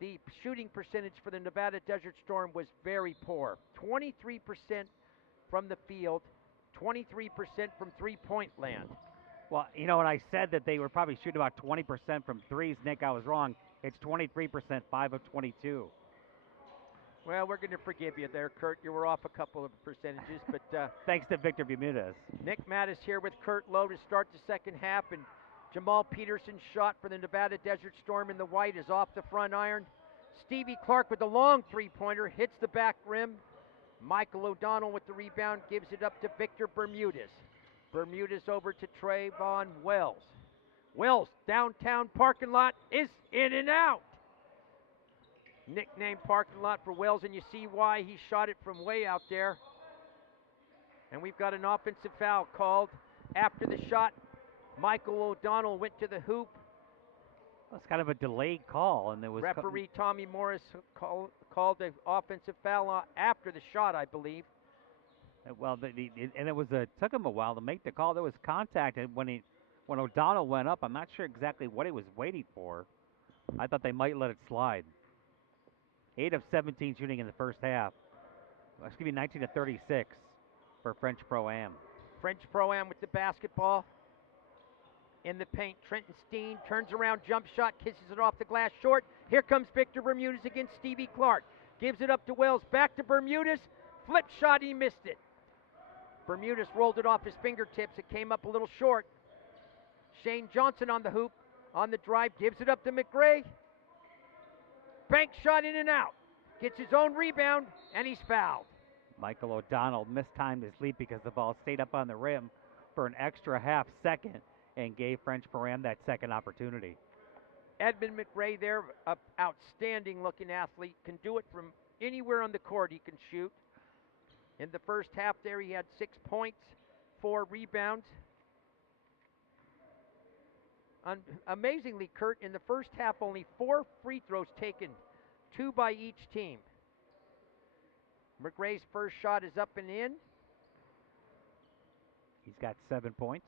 the shooting percentage for the Nevada Desert Storm was very poor. 23% from the field, 23% from three-point land. Well, you know, when I said that they were probably shooting about 20% from threes, Nick, I was wrong. It's 23%, 5 of 22. Well, we're going to forgive you there, Kurt. You were off a couple of percentages, but Thanks to Victor Bermudez. Nick Mattis here with Kurt Lowe to start the second half, and Jamal Peterson's shot for the Nevada Desert Storm in the white is off the front iron. Stevie Clark with the long three-pointer hits the back rim. Michael O'Donnell with the rebound gives it up to Victor Bermudez. Bermudez over to Trayvon Wells. Wells, downtown parking lot, is in and out. Nicknamed parking lot for Wells, and you see why he shot it from way out there. And we've got an offensive foul called after the shot. Michael O'Donnell went to the hoop. Well, it's kind of a delayed call, and there was Referee Tommy Morris called the offensive foul after the shot, I believe. Well, and it was took him a while to make the call. There was contact, and when O'Donnell went up, I'm not sure exactly what he was waiting for. I thought they might let it slide. 8 of 17 shooting in the first half. Excuse me, 19 to 36 for French Pro-Am. French Pro-Am with the basketball. In the paint, Trenton Steen turns around, jump shot, kisses it off the glass short. Here comes Victor Bermudez against Stevie Clark. Gives it up to Wells, back to Bermudez. Flip shot, he missed it. Bermudez rolled it off his fingertips. It came up a little short. Shane Johnson on the hoop, on the drive, gives it up to McRae. Bank shot in and out. Gets his own rebound, and he's fouled. Michael O'Donnell mistimed his leap because the ball stayed up on the rim for an extra half second and gave French Pro-Am that second opportunity. Edmund McRae there, an outstanding looking athlete, can do it from anywhere on the court he can shoot. In the first half there, he had 6 points, 4 rebounds. Amazingly, Kurt, in the first half, only 4 free throws taken, 2 by each team. McRae's first shot is up and in. He's got 7 points.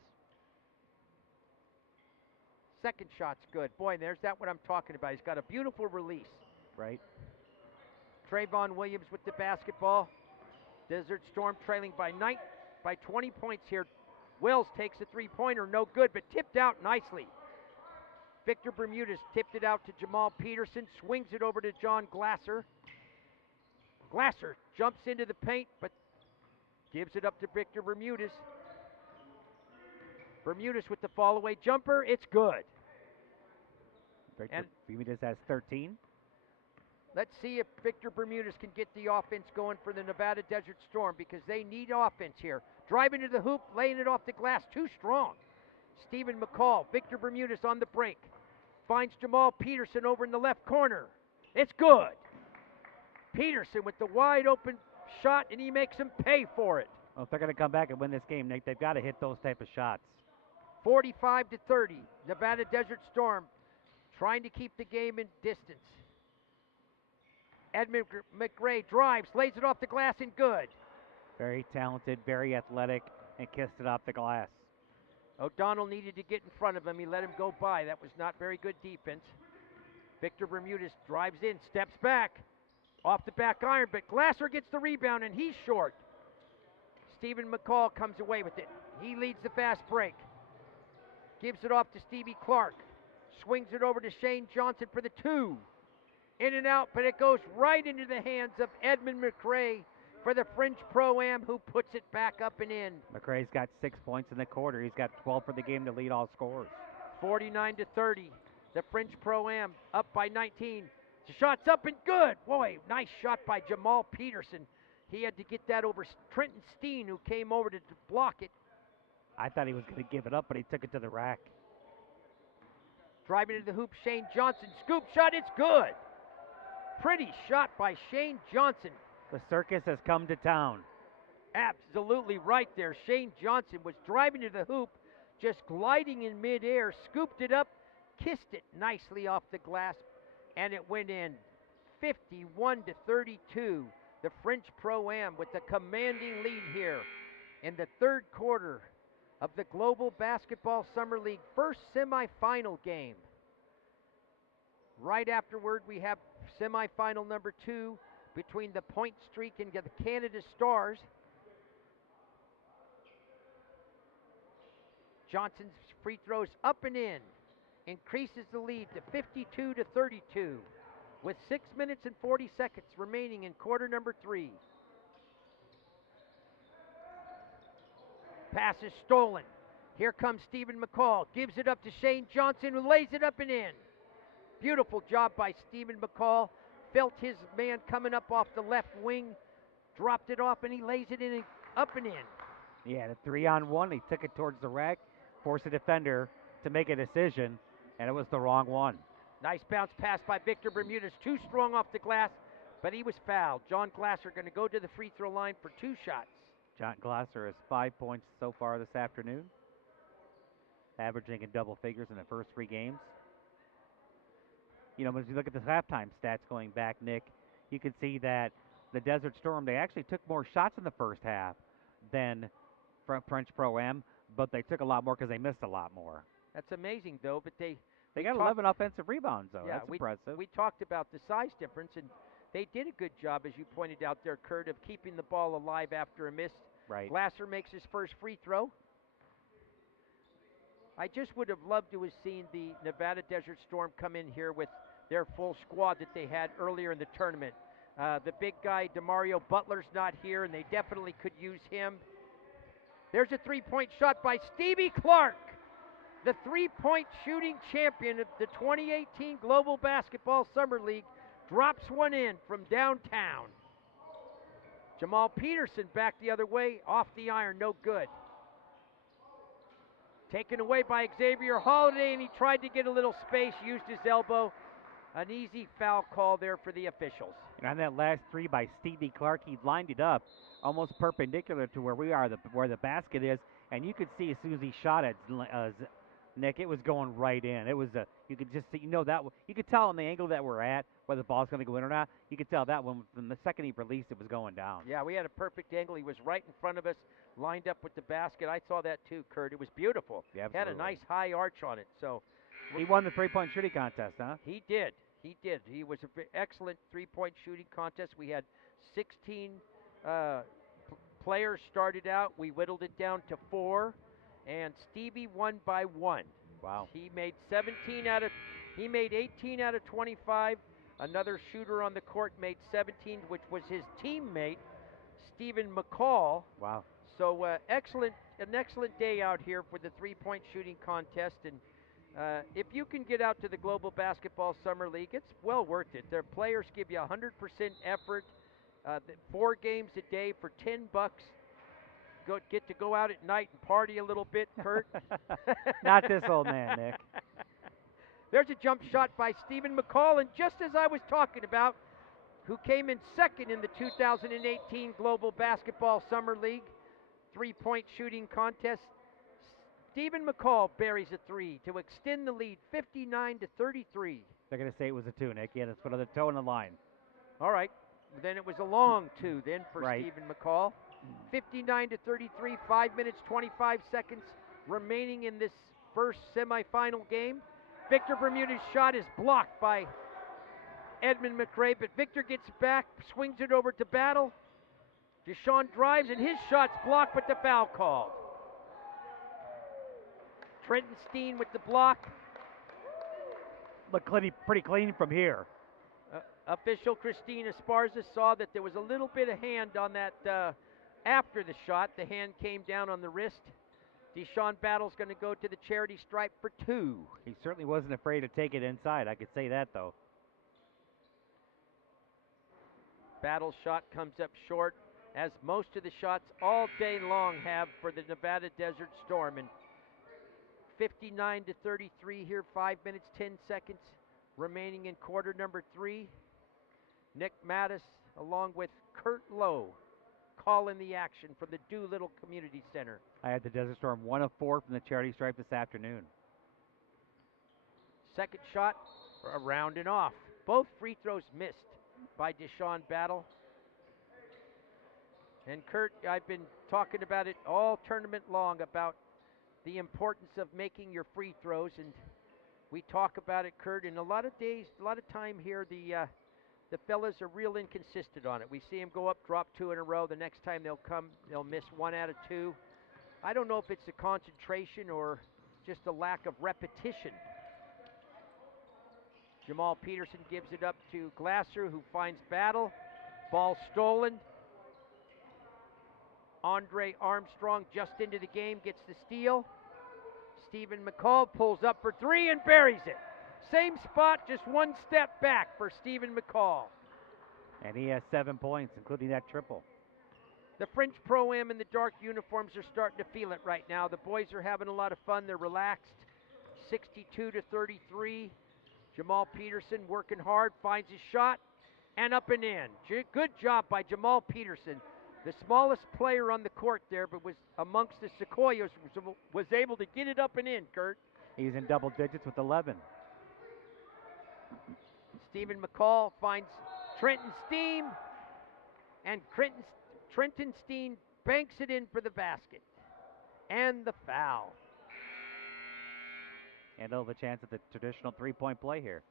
Second shot's good. Boy, there's what I'm talking about. He's got a beautiful release. Right. Trayvon Williams with the basketball. Desert Storm trailing by 20 points here. Wells takes a three-pointer, no good, but tipped out nicely. Victor Bermudez tipped it out to Jamal Peterson, swings it over to John Glasser. Glasser jumps into the paint, but gives it up to Victor Bermudez. Bermudez with the fall-away jumper, it's good. Victor Bermudez has 13. Let's see if Victor Bermudez can get the offense going for the Nevada Desert Storm, because they need offense here. Driving to the hoop, laying it off the glass, too strong. Stephen McCall, Victor Bermudez on the break. Finds Jamal Peterson over in the left corner. It's good. Peterson with the wide open shot, and he makes him pay for it. Well, if they're going to come back and win this game, Nick, they've got to hit those type of shots. 45 to 30. Nevada Desert Storm trying to keep the game in distance. Edmund McRae drives, lays it off the glass, and good. Very talented, very athletic, and kissed it off the glass. O'Donnell needed to get in front of him. He let him go by. That was not very good defense. Victor Bermudez drives in, steps back, off the back iron, but Glasser gets the rebound, and he's short. Stephen McCall comes away with it. He leads the fast break. Gives it off to Stevie Clark. Swings it over to Shane Johnson for the 2. In and out, but it goes right into the hands of Edmund McRae for the French Pro-Am, who puts it back up and in. McRae's got 6 points in the quarter. He's got 12 for the game to lead all scorers. 49 to 30. The French Pro-Am up by 19. The shot's up and good. Boy, nice shot by Jamal Peterson. He had to get that over Trenton Steen, who came over to block it. I thought he was going to give it up, but he took it to the rack. Driving to the hoop, Shane Johnson. Scoop shot, it's good. Pretty shot by Shane Johnson. The circus has come to town. Absolutely right there. Shane Johnson was driving to the hoop, just gliding in midair, scooped it up, kissed it nicely off the glass, and it went in. 51 to 32. The French Pro-Am with the commanding lead here in the third quarter of the Global Basketball Summer League first semifinal game. Right afterward, we have semifinal number 2 between the Point Streak and the Canada Stars. Johnson's free throws up and in, increases the lead to 52-32 with 6 minutes and 40 seconds remaining in quarter number 3. Pass is stolen. Here comes Stephen McCall. Gives it up to Shane Johnson, who lays it up and in. Beautiful job by Stephen McCall. Felt his man coming up off the left wing. Dropped it off, and he lays it in and up and in. Yeah, the 3-on-1. He took it towards the rack, forced the defender to make a decision, and it was the wrong one. Nice bounce pass by Victor Bermudez. Too strong off the glass, but he was fouled. John Glasser going to go to the free throw line for 2 shots. John Glasser has 5 points so far this afternoon, averaging in double figures in the first 3 games. You know, as you look at the halftime stats going back, Nick, you can see that the Desert Storm, they actually took more shots in the first half than French Pro-Am, but they took a lot more because they missed a lot more. That's amazing, though, but they got 11 offensive rebounds, though. Yeah, that's impressive. We talked about the size difference, and they did a good job, as you pointed out there, Kurt, of keeping the ball alive after a miss. Right. Glasser makes his first free throw. I just would have loved to have seen the Nevada Desert Storm come in here with their full squad that they had earlier in the tournament. The big guy, DeMario Butler's not here, and they definitely could use him. There's a three-point shot by Stevie Clark, the three-point shooting champion of the 2018 Global Basketball Summer League, drops one in from downtown. Jamal Peterson back the other way, off the iron, no good. Taken away by Xavier Holiday, and he tried to get a little space, used his elbow. An easy foul call there for the officials. And on that last three by Stevie Clark, he lined it up almost perpendicular to where we are, where the basket is, and you could see as soon as he shot it, Nick, it was going right in. It was you could just see, that you could tell on the angle that we're at whether the ball's going to go in or not. You could tell that when from the second he released, it was going down. Yeah, we had a perfect angle. He was right in front of us, lined up with the basket. I saw that too, Kurt. It was beautiful. Yeah, had a nice high arch on it. So he won the three-point shooting contest, huh? He did. He did. He was an excellent three-point shooting contest. We had 16 players started out. We whittled it down to 4, and Stevie won by 1. Wow. He made 18 out of 25. Another shooter on the court made 17, which was his teammate, Stephen McCall. Wow. So an excellent day out here for the three-point shooting contest. And if you can get out to the Global Basketball Summer League, it's well worth it. Their players give you 100% effort. 4 games a day for $10. Get to go out at night and party a little bit, Kurt. Not this old man, Nick. There's a jump shot by Stephen McCall, and just as I was talking about, who came in second in the 2018 Global Basketball Summer League three-point shooting contest, Stephen McCall buries a 3 to extend the lead 59-33. They're going to say it was a 2, Nick. Yeah, let's put another toe in the line. All right. Then it was a long 2 then for right. Stephen McCall. 59-33, 5 minutes, 25 seconds remaining in this first semifinal game. Victor Bermudez's shot is blocked by Edmund McRae, but Victor gets back, swings it over to Battle. Deshaun drives, and his shot's blocked, but the foul called. Trenton Steen with the block. Look pretty clean from here. Official Christina Esparza saw that there was a little bit of hand on that after the shot. The hand came down on the wrist. Deshaun Battle's going to go to the charity stripe for 2. He certainly wasn't afraid to take it inside. I could say that, though. Battle's shot comes up short, as most of the shots all day long have for the Nevada Desert Storm. And 59-33 here, 5 minutes, 10 seconds remaining in quarter number 3. Nick Mattis, along with Kurt Lowe, calling the action from the Doolittle Community Center. I had the Desert Storm 1 of 4 from the charity stripe this afternoon. Second shot, around and off. Both free throws missed by Deshaun Battle. And Kurt, I've been talking about it all tournament long about the importance of making your free throws, and we talk about it, Kurt, and a lot of time here the fellas are real inconsistent on it. We see them go up, drop 2 in a row. The next time they'll come, they'll miss 1 out of 2. I don't know if it's a concentration or just a lack of repetition. Jamal Peterson gives it up to Glasser, who finds Battle. Ball stolen. Andre Armstrong just into the game, gets the steal. Stephen McCall pulls up for 3 and buries it. Same spot, just 1 step back for Stephen McCall. And he has 7 points, including that triple. The French Pro-Am in the dark uniforms are starting to feel it right now. The boys are having a lot of fun. They're relaxed. 62-33. Jamal Peterson working hard, finds his shot, and up and in. Good job by Jamal Peterson. The smallest player on the court there, but was amongst the Sequoias, was able to get it up and in, Kurt. He's in double digits with 11. Stephen McCall finds Trenton Steen, and Trenton Steen banks it in for the basket. And the foul. And they'll have a chance at the traditional three-point play here.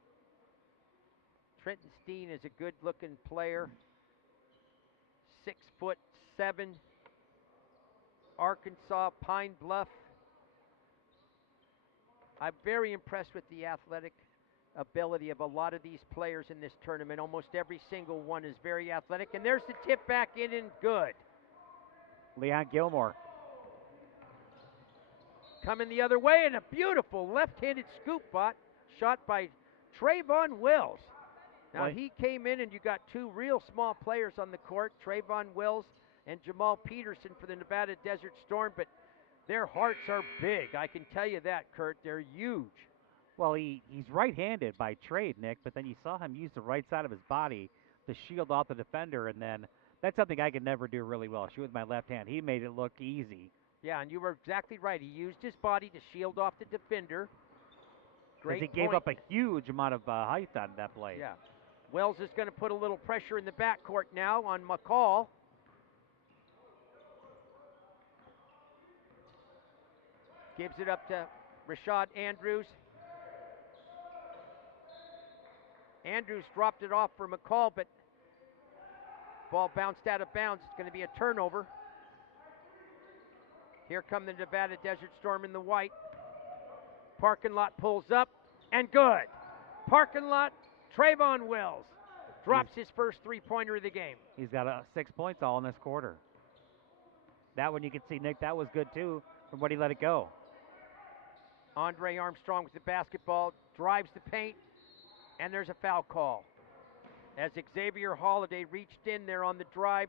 Trenton Steen is a good-looking player. 6'7". Arkansas, Pine Bluff. I'm very impressed with the athletic ability of a lot of these players in this tournament. Almost every single one is very athletic. And there's the tip back in and good. Leon Gilmore. Coming the other way, and a beautiful left-handed scoop shot by Trayvon Wills. Now, he came in, and you got 2 real small players on the court, Trayvon Wills and Jamal Peterson for the Nevada Desert Storm, but their hearts are big. I can tell you that, Kurt. They're huge. Well, he's right-handed by trade, Nick, but then you saw him use the right side of his body to shield off the defender, and then that's something I could never do really well, shoot with my left hand. He made it look easy. Yeah, and you were exactly right. He used his body to shield off the defender. Great Because he gave up a huge amount of height on that play. Yeah. Wells is going to put a little pressure in the backcourt now on McCall. Gives it up to Rashad Andrews. Andrews dropped it off for McCall, but ball bounced out of bounds. It's going to be a turnover. Here come the Nevada Desert Storm in the white. Parking lot pulls up, and good. Parking lot, Trayvon Wills drops his first three-pointer of the game. He's got 6 points all in this quarter. That one you can see, Nick, that was good too from when he let it go. Andre Armstrong with the basketball, drives the paint, and there's a foul call. As Xavier Holiday reached in there on the drive,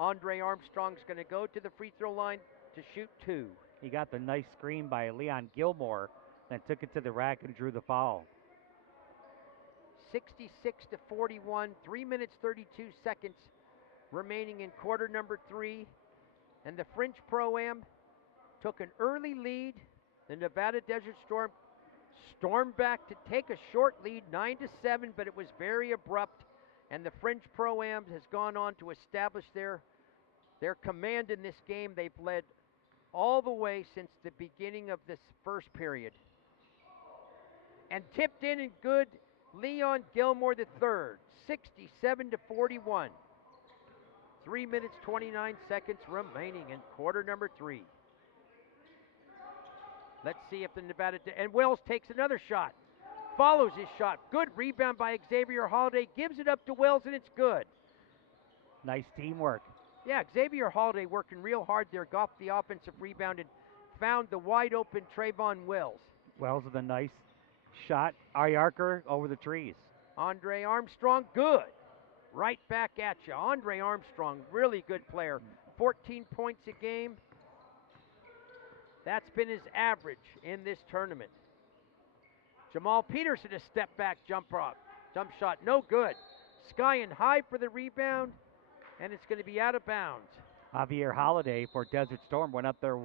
Andre Armstrong's going to go to the free throw line to shoot 2. He got the nice screen by Leon Gilmore, then took it to the rack and drew the foul. 66-41, 3 minutes 32 seconds remaining in quarter number 3. And the French Pro-Am took an early lead. The Nevada Desert Storm stormed back to take a short lead, 9-7, but it was very abrupt. And the French Pro-Am has gone on to establish their command in this game. They've led all the way since the beginning of this first period. And tipped in and good, Leon Gilmore III, 67-41. 3 minutes, 29 seconds remaining in quarter number 3. Let's see if the Nevada... And Wells takes another shot. Follows his shot. Good rebound by Xavier Holiday. Gives it up to Wells, and it's good. Nice teamwork. Yeah, Xavier Holiday working real hard there. Got the offensive rebound and found the wide-open Trayvon Wells. Wells with a nice shot. Ayarker over the trees. Andre Armstrong, good. Right back at you. Andre Armstrong, really good player. 14 points a game. That's been his average in this tournament. Jamal Peterson, a step-back jump shot, no good. Skying high for the rebound, and it's going to be out of bounds. Javier Holiday for Desert Storm went up there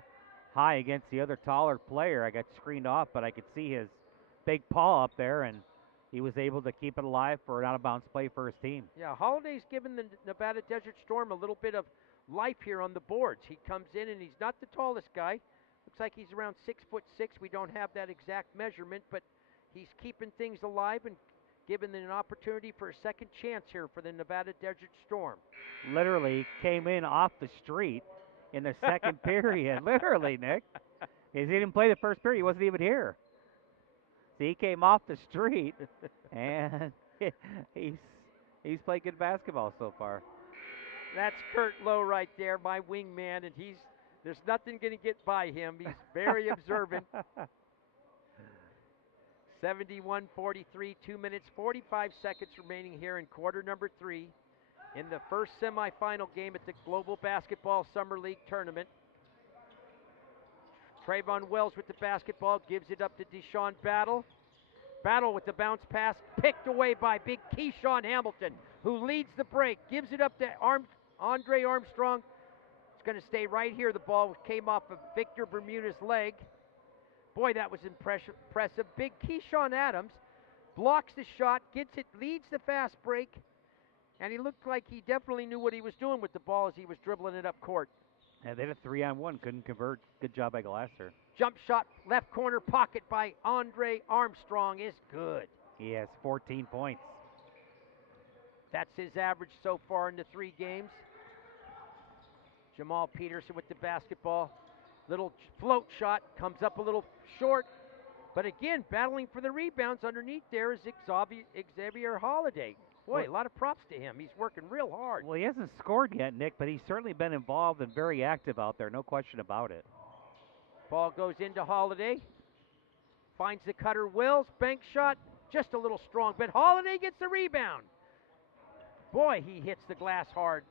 high against the other taller player. I got screened off, but I could see his big paw up there, and he was able to keep it alive for an out-of-bounds play for his team. Yeah, Holiday's given the Nevada Desert Storm a little bit of life here on the boards. He comes in, and he's not the tallest guy. Looks like he's around 6'6". We don't have that exact measurement, but he's keeping things alive and given an opportunity for a second chance here for the Nevada Desert Storm. Literally came in off the street in the second period. Literally, Nick. He didn't play the first period. He wasn't even here. So he came off the street, and he's played good basketball so far. That's Kurt Lowe right there, my wingman, and there's nothing going to get by him. He's very observant. 71-43, 2 minutes, 45 seconds remaining here in quarter number 3 in the first semifinal game at the Global Basketball Summer League Tournament. Trayvon Wells with the basketball, gives it up to Deshaun Battle. Battle with the bounce pass, picked away by big Keyshawn Hamilton, who leads the break, gives it up to Andre Armstrong. It's going to stay right here. The ball came off of Victor Bermuda's leg. Boy, that was impressive. Big Keyshawn Adams blocks the shot, gets it, leads the fast break, and he looked like he definitely knew what he was doing with the ball as he was dribbling it up court. Yeah, they had a 3-on-1, couldn't convert. Good job by Glasser. Jump shot, left corner pocket by Andre Armstrong is good. He has 14 points. That's his average so far in the 3 games. Jamal Peterson with the basketball. Little float shot, comes up a little short. But again, battling for the rebounds underneath there is Xavier Holiday. Boy, a lot of props to him. He's working real hard. Well, he hasn't scored yet, Nick, but he's certainly been involved and very active out there. No question about it. Ball goes into Holiday. Finds the cutter Wills. Bank shot. Just a little strong, but Holiday gets the rebound. Boy, he hits the glass hard.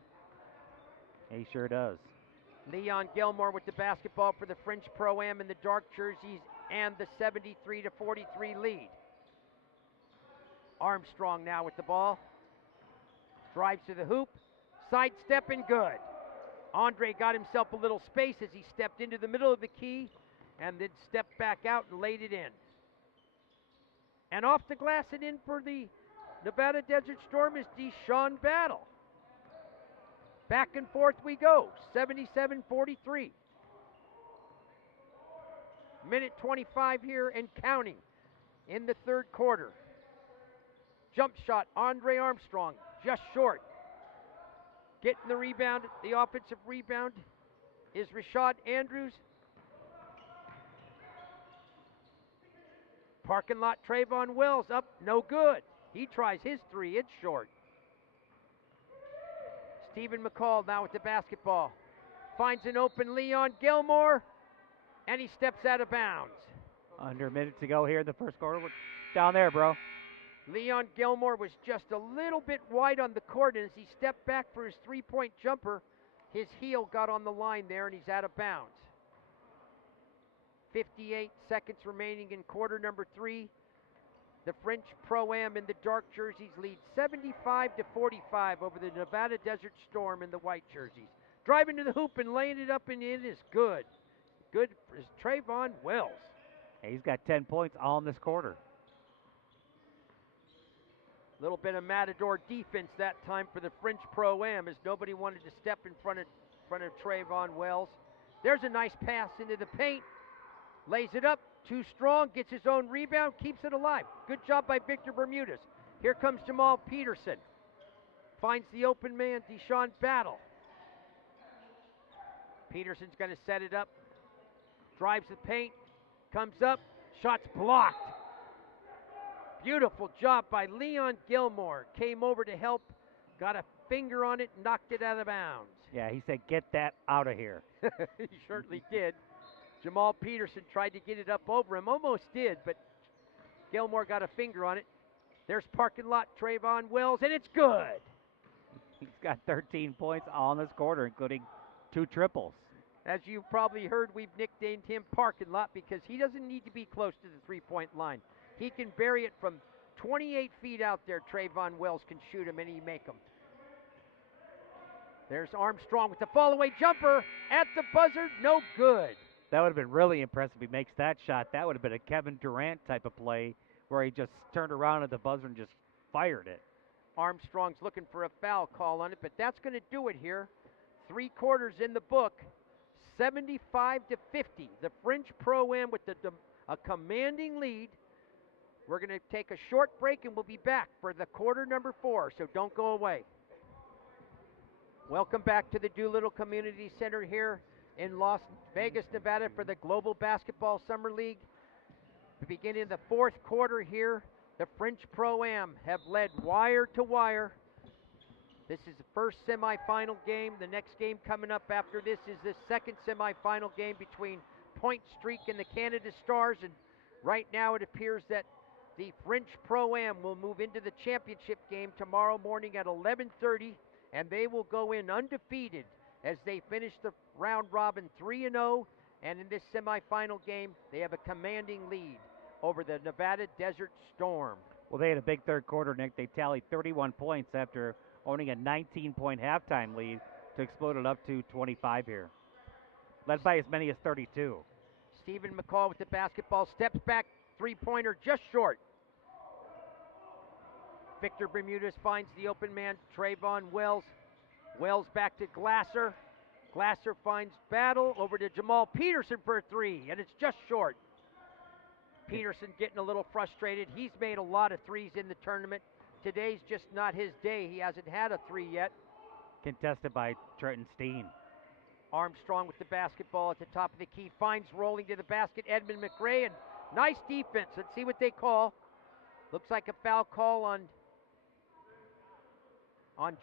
He sure does. Leon Gilmore with the basketball for the French Pro-Am in the dark jerseys and the 73-43 lead. Armstrong now with the ball. Drives to the hoop. Sidestep and good. Andre got himself a little space as he stepped into the middle of the key and then stepped back out and laid it in. And off the glass and in for the Nevada Desert Storm is Deshaun Battle. Back and forth we go, 77-43. Minute 25 here and counting in the third quarter. Jump shot, Andre Armstrong, just short. Getting the rebound, the offensive rebound is Rashad Andrews. Parking lot, Trayvon Wells up, no good. He tries his 3, it's short. Stephen McCall now with the basketball. Finds an open Leon Gilmore, and he steps out of bounds. Under a minute to go here in the first quarter. Down there, bro. Leon Gilmore was just a little bit wide on the court, and as he stepped back for his three-point jumper, his heel got on the line there, and he's out of bounds. 58 seconds remaining in quarter number 3. The French Pro-Am in the dark jerseys lead 75-45 over the Nevada Desert Storm in the white jerseys. Driving to the hoop and laying it up and in is good. Good is Trayvon Wells. Hey, he's got 10 points all in this quarter. Little bit of Matador defense that time for the French Pro-Am as nobody wanted to step in front of Trayvon Wells. There's a nice pass into the paint. Lays it up, too strong, gets his own rebound, keeps it alive. Good job by Victor Bermudez. Here comes Jamal Peterson. Finds the open man, Deshaun Battle. Peterson's going to set it up. Drives the paint, comes up, shot's blocked. Beautiful job by Leon Gilmore. Came over to help, got a finger on it, knocked it out of bounds. Yeah, he said, get that out of here. He certainly did. Jamal Peterson tried to get it up over him, almost did, but Gilmore got a finger on it. There's parking lot, Trayvon Wells, and it's good. He's got 13 points all in this quarter, including 2 triples. As you've probably heard, we've nicknamed him Parking Lot because he doesn't need to be close to the three-point line. He can bury it from 28 feet out there. Trayvon Wells can shoot him, and he make him. There's Armstrong with the fall-away jumper at the buzzer. No good. That would have been really impressive if he makes that shot. That would have been a Kevin Durant type of play where he just turned around at the buzzer and just fired it. Armstrong's looking for a foul call on it, but that's going to do it here. 3 quarters in the book, 75-50. The French Pro-Am with a commanding lead. We're going to take a short break and we'll be back for the quarter number 4, so don't go away. Welcome back to the Doolittle Community Center here in Las Vegas, Nevada for the Global Basketball Summer League. Beginning the fourth quarter here, the French Pro-Am have led wire to wire. This is the first semifinal game. The next game coming up after this is the second semifinal game between Point Streak and the Canada Stars. And right now it appears that the French Pro-Am will move into the championship game tomorrow morning at 11:30, and they will go in undefeated as they finish the round robin 3-0. And in this semifinal game, they have a commanding lead over the Nevada Desert Storm. Well, they had a big third quarter, Nick. They tallied 31 points after owning a 19-point halftime lead to explode it up to 25 here. Led by as many as 32. Stephen McCall with the basketball, steps back, three-pointer just short. Victor Bermudez finds the open man, Trayvon Wells. Wells back to Glasser. Glasser finds Battle over to Jamal Peterson for a three, and it's just short. Peterson getting a little frustrated. He's made a lot of threes in the tournament. Today's just not his day. He hasn't had a three yet. Contested by Trenton Steen. Armstrong with the basketball at the top of the key. Finds rolling to the basket Edmund McRae, and nice defense. Let's see what they call. Looks like a foul call on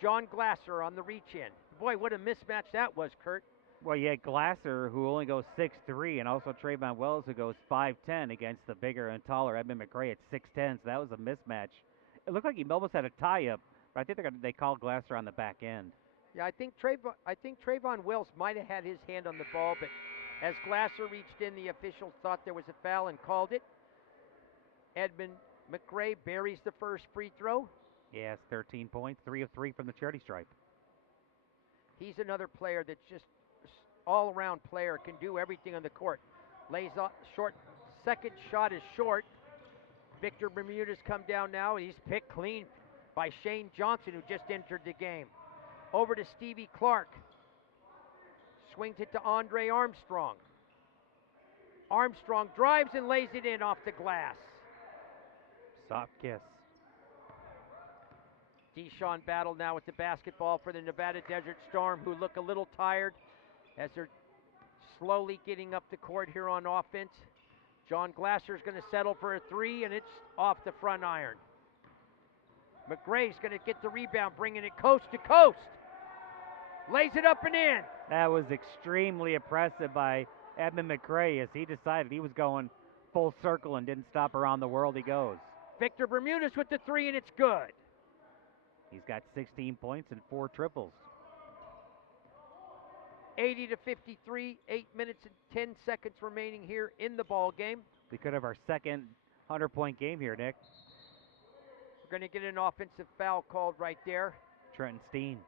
John Glasser on the reach-in. Boy, what a mismatch that was, Kurt. Well, you had Glasser, who only goes 6'3", and also Trayvon Wells, who goes 5'10", against the bigger and taller Edmund McRae at 6'10", so that was a mismatch. It looked like he almost had a tie-up, but I think they called Glasser on the back end. Yeah, I think Trayvon Wells might have had his hand on the ball, but as Glasser reached in, the officials thought there was a foul and called it. Edmund McRae buries the first free throw. Yes, 13 points, 3 of 3 from the charity stripe. He's another player that's just all-around player, can do everything on the court. Lays off short, second shot is short. Victor Bermudez come down now. He's picked clean by Shane Johnson, who just entered the game. Over to Stevie Clark. Swings it to Andre Armstrong. Armstrong drives and lays it in off the glass. Soft kiss. Deshaun Battle now with the basketball for the Nevada Desert Storm, who look a little tired as they're slowly getting up the court here on offense. John Glasser's going to settle for a three, and it's off the front iron. McRae's going to get the rebound, bringing it coast to coast. Lays it up and in. That was extremely impressive by Edmund McRae as he decided he was going full circle and didn't stop around the world. He goes. Victor Bermudez with the three, and it's good. He's got 16 points and 4 triples. 80-53, 8 minutes and 10 seconds remaining here in the ball game. We could have our second 100-point game here, Nick. We're going to get an offensive foul called right there. Trenton Steen.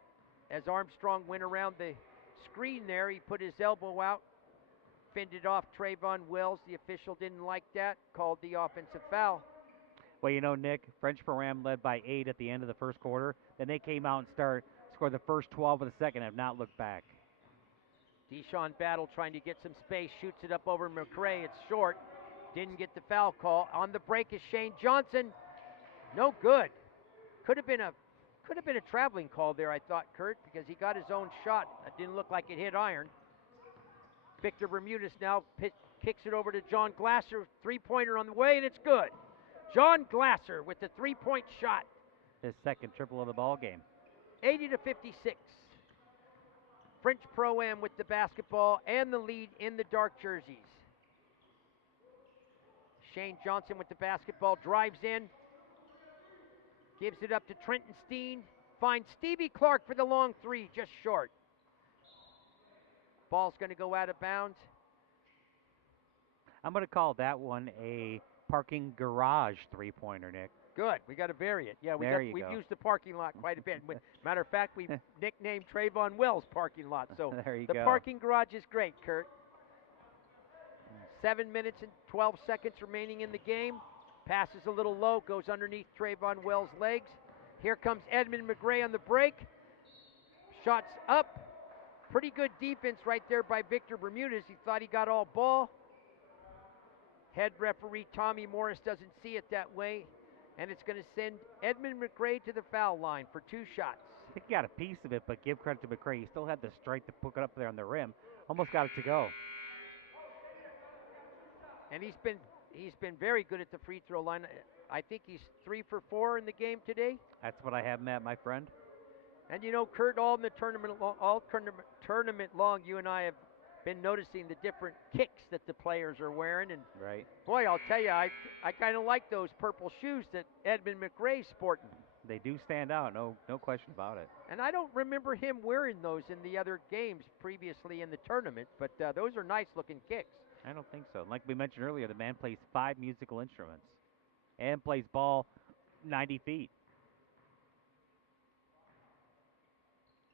As Armstrong went around the screen there, he put his elbow out, fended off Trayvon Wells. The official didn't like that, called the offensive foul. Well, you know, Nick, French Pro-Am led by 8 at the end of the first quarter. Then they came out and scored the first 12 of the second, have not looked back. Deshaun Battle trying to get some space, shoots it up over McRae. It's short. Didn't get the foul call. On the break is Shane Johnson. No good. Could have been a traveling call there, I thought, Kurt, because he got his own shot. It didn't look like it hit iron. Victor Bermudez now kicks it over to John Glasser. Three-pointer on the way, and it's good. John Glasser with the three-point shot. His second triple of the ball game. 80-56. French Pro-Am with the basketball and the lead in the dark jerseys. Shane Johnson with the basketball, drives in, gives it up to Trenton Steen, finds Stevie Clark for the long three, just short. Ball's going to go out of bounds. I'm going to call that one a parking garage three-pointer, Nick. Good. We got to vary it. Yeah, we've used the parking lot quite a bit. Matter of fact, we nicknamed Trayvon Wells parking lot. So the parking garage is great, Kurt. 7 minutes and 12 seconds remaining in the game. Passes a little low, goes underneath Trayvon Wells' legs. Here comes Edmund McRae on the break. Shots up. Pretty good defense right there by Victor Bermudez. He thought he got all ball. Head referee Tommy Morris doesn't see it that way, and it's going to send Edmund McRae to the foul line for 2 shots. I think he got a piece of it, but give credit to McRae. He still had the strength to put it up there on the rim. Almost got it to go. And he's been very good at the free throw line. I think he's 3 for 4 in the game today. That's what I have, Matt, my friend. And you know, Kurt, all tournament long, you and I have been noticing the different kicks that the players are wearing. And right. Boy, I'll tell you, I kind of like those purple shoes that Edmund McRae's sporting. They do stand out, no question about it. And I don't remember him wearing those in the other games previously in the tournament, but those are nice-looking kicks. I don't think so. Like we mentioned earlier, the man plays 5 musical instruments and plays ball 90 feet.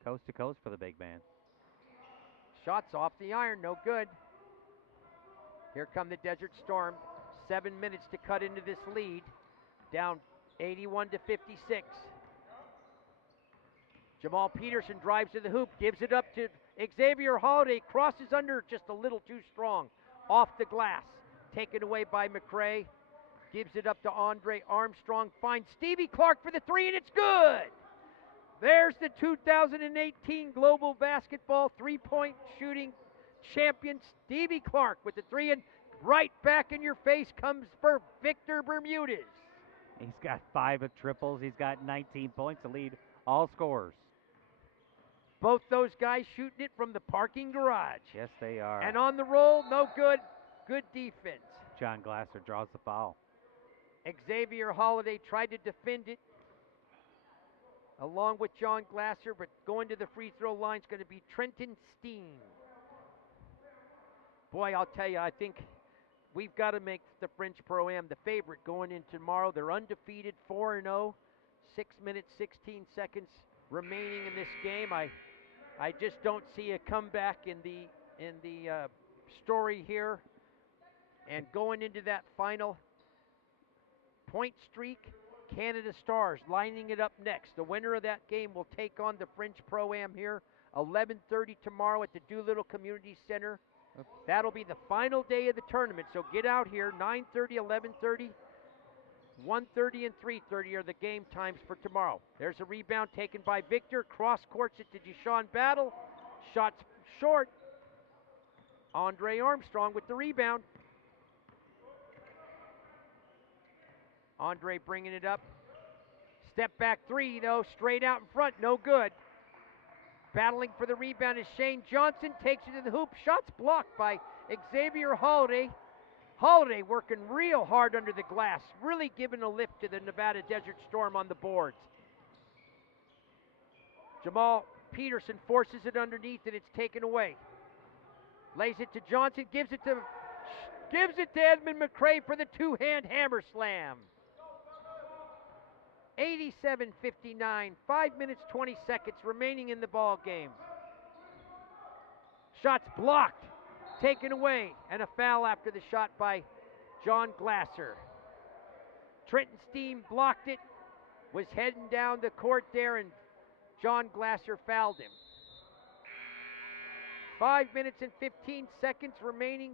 Coast to coast for the big man. Shots off the iron, no good. Here come the Desert Storm. 7 minutes to cut into this lead. Down 81 to 56. Jamal Peterson drives to the hoop, gives it up to Xavier Holiday, crosses under just a little too strong. Off the glass, taken away by McRae. Gives it up to Andre Armstrong, finds Stevie Clark for the 3, and it's good! There's the 2018 Global Basketball three-point shooting champion, Stevie Clark, with the 3, and right back in your face comes for Victor Bermudez. He's got 5 of triples. He's got 19 points to lead all scorers. Both those guys shooting it from the parking garage. Yes, they are. And on the roll, no good. Good defense. John Glasser draws the foul. Xavier Holiday tried to defend it along with John Glasser, but going to the free throw line is going to be Trenton Steen. Boy, I'll tell you, I think we've got to make the French Pro-Am the favorite going in tomorrow. They're undefeated, 4-0, 6 minutes, 16 seconds remaining in this game. I just don't see a comeback in the story here. And going into that final point streak, Canada Stars lining it up next. The winner of that game will take on the French Pro-Am here, 11:30 tomorrow at the Doolittle Community Center. That'll be the final day of the tournament, so get out here, 9:30, 11:30, 1:30, and 3:30 are the game times for tomorrow. There's a rebound taken by Victor, cross-courts it to Deshaun Battle, shots short. Andre Armstrong with the rebound. Andre bringing it up. Step back 3, though, straight out in front, no good. Battling for the rebound is Shane Johnson, takes it to the hoop. Shots blocked by Xavier Holiday. Holiday working real hard under the glass, really giving a lift to the Nevada Desert Storm on the boards. Jamal Peterson forces it underneath and it's taken away. Lays it to Johnson, gives it to Edmund McRae for the 2-hand hammer slam. 87-59, 5 minutes, 20 seconds remaining in the ball game. Shots blocked, taken away, and a foul after the shot by John Glasser. Trenton Steen blocked it, was heading down the court there, and John Glasser fouled him. 5 minutes and 15 seconds remaining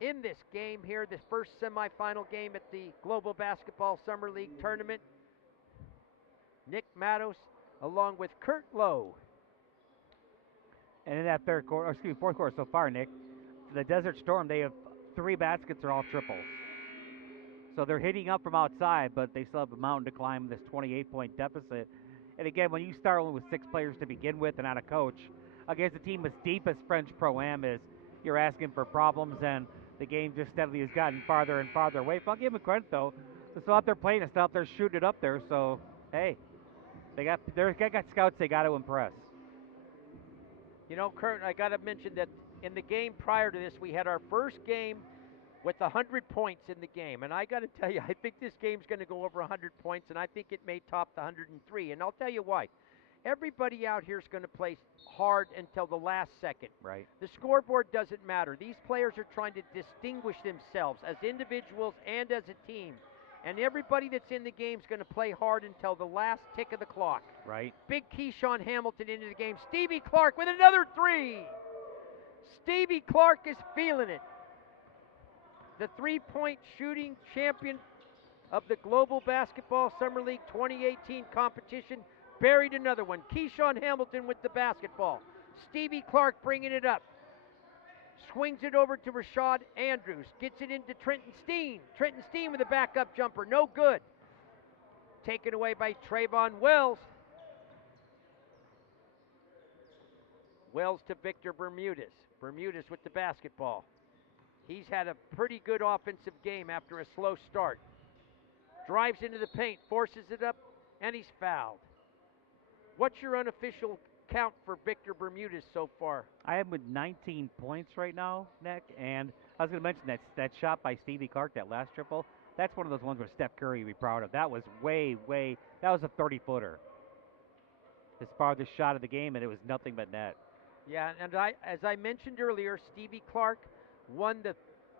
in this game here, this first semifinal game at the Global Basketball Summer League Tournament. Nick Matos along with Kurt Lowe. And in that fourth quarter so far, Nick, the Desert Storm, they have 3 baskets are all triples. So they're hitting up from outside, but they still have a mountain to climb, this 28-point deficit. And again, when you start only with 6 players to begin with and not a coach, against a team as deep as French Pro-Am is, you're asking for problems, and the game just steadily has gotten farther and farther away. I'll give them credit, though. They're still out there playing and still out there shooting it up there. So, hey, they got scouts they got to impress. You know, Kurt, I got to mention that in the game prior to this, we had our first game with 100 points in the game. And I got to tell you, I think this game's going to go over 100 points, and I think it may top the 103. And I'll tell you why. Everybody out here is going to play hard until the last second. Right. The scoreboard doesn't matter. These players are trying to distinguish themselves as individuals and as a team. And everybody that's in the game is going to play hard until the last tick of the clock. Right. Big Keyshawn Hamilton into the game. Stevie Clark with another 3. Stevie Clark is feeling it. The three-point shooting champion of the Global Basketball Summer League 2018 competition buried another one. Keyshawn Hamilton with the basketball. Stevie Clark bringing it up. Swings it over to Rashad Andrews. Gets it into Trenton Steen. Trenton Steen with a backup jumper. No good. Taken away by Trayvon Wells. Wells to Victor Bermudez. Bermudez with the basketball. He's had a pretty good offensive game after a slow start. Drives into the paint, forces it up, and he's fouled. What's your unofficial count for Victor Bermudez so far? I am with 19 points right now, Nick, and I was going to mention that shot by Stevie Clark, that last triple. That's one of those ones where Steph Curry would be proud of. That was that was a 30-footer. His farthest shot of the game, and it was nothing but net. Yeah, and as I mentioned earlier, Stevie Clark won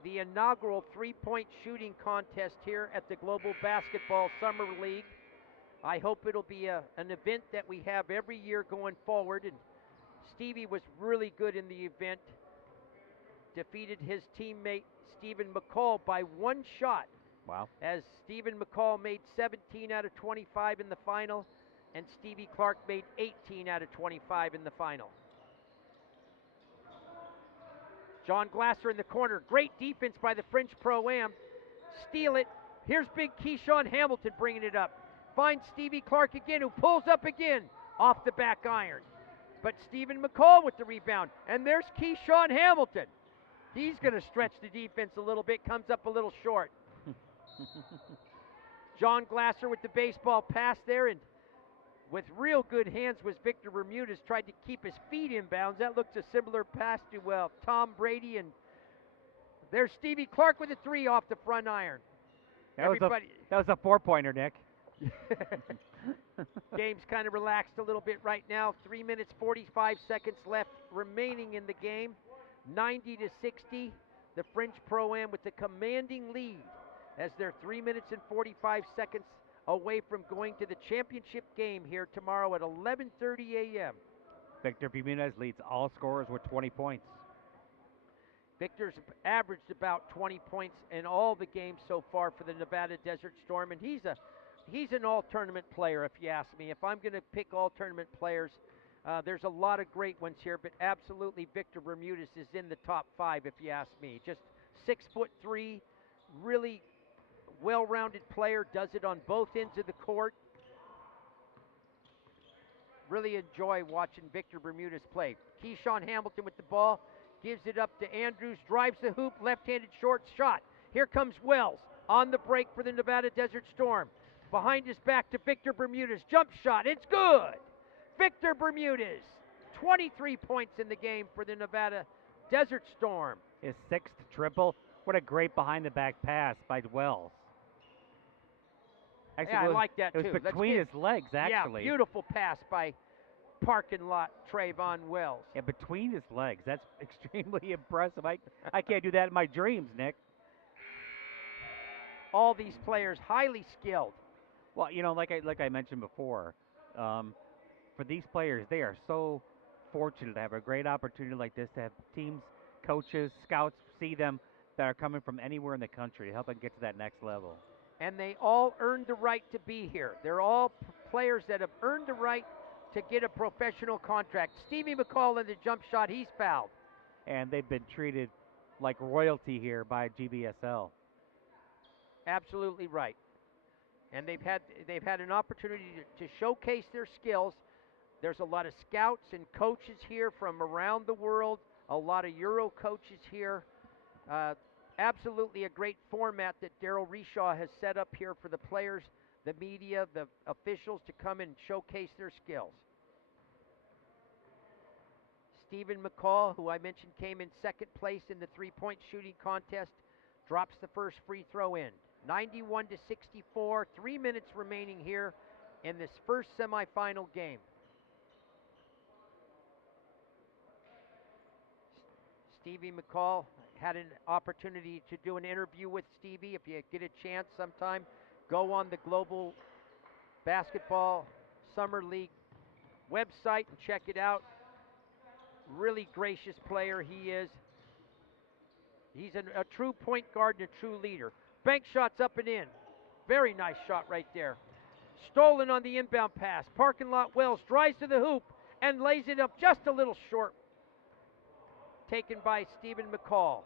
the inaugural three-point shooting contest here at the Global Basketball Summer League. I hope it'll be an event that we have every year going forward, and Stevie was really good in the event. Defeated his teammate Stephen McCall by one shot. Wow. As Stephen McCall made 17 out of 25 in the final, and Stevie Clark made 18 out of 25 in the final. John Glasser in the corner. Great defense by the French Pro-Am. Steal it. Here's big Keyshawn Hamilton bringing it up. Finds Stevie Clark again, who pulls up again off the back iron. But Stephen McCall with the rebound. And there's Keyshawn Hamilton. He's going to stretch the defense a little bit. Comes up a little short. John Glasser with the baseball pass there, and with real good hands was Victor Bermudez. Tried to keep his feet in bounds. That looks a similar pass to Tom Brady. And there's Stevie Clark with a three off the front iron. That was a four-pointer, Nick. Game's kind of relaxed a little bit right now. 3 minutes, 45 seconds left remaining in the game. 90-60. The French Pro-Am with the commanding lead as they're 3 minutes and 45 seconds away from going to the championship game here tomorrow at 11:30 a.m. Victor Bermudez leads all scorers with 20 points. Victor's averaged about 20 points in all the games so far for the Nevada Desert Storm, and he's an all-tournament player, if you ask me. If I'm going to pick all-tournament players, there's a lot of great ones here, but absolutely Victor Bermudez is in the top five, if you ask me. Just 6'3", really well-rounded player, does it on both ends of the court. Really enjoy watching Victor Bermudez play. Keyshawn Hamilton with the ball, gives it up to Andrews, drives the hoop, left-handed short shot. Here comes Wells on the break for the Nevada Desert Storm. Behind his back to Victor Bermudez, jump shot, it's good! Victor Bermudez, 23 points in the game for the Nevada Desert Storm. His sixth triple. What a great behind-the-back pass by Wells. Actually, yeah, I like that, too. It was between his legs, actually. Yeah, beautiful pass by parking lot Trayvon Wells. Yeah, between his legs. That's extremely impressive. I can't do that in my dreams, Nick. All these players highly skilled. Well, like I mentioned before, for these players, they are so fortunate to have a great opportunity like this, to have teams, coaches, scouts see them that are coming from anywhere in the country to help them get to that next level. And they all earned the right to be here. They're all players that have earned the right to get a professional contract. Stevie McCall in the jump shot, he's fouled. And they've been treated like royalty here by GBSL. Absolutely right. And they've had an opportunity to showcase their skills. There's a lot of scouts and coaches here from around the world, a lot of Euro coaches here. Absolutely a great format that Daryl Reshaw has set up here for the players, the media, the officials to come and showcase their skills. Stephen McCall, who I mentioned came in second place in the three-point shooting contest, drops the first free throw in. 91-64, 3 minutes remaining here in this first semifinal game. Stevie McCall had an opportunity to do an interview with Stevie. If you get a chance sometime, go on the Global Basketball Summer League website and check it out. Really gracious player he is. He's a true point guard and a true leader. Bank shots up and in. Very nice shot right there. Stolen on the inbound pass. Parking lot Wells drives to the hoop and lays it up just a little short. Taken by Stephen McCall.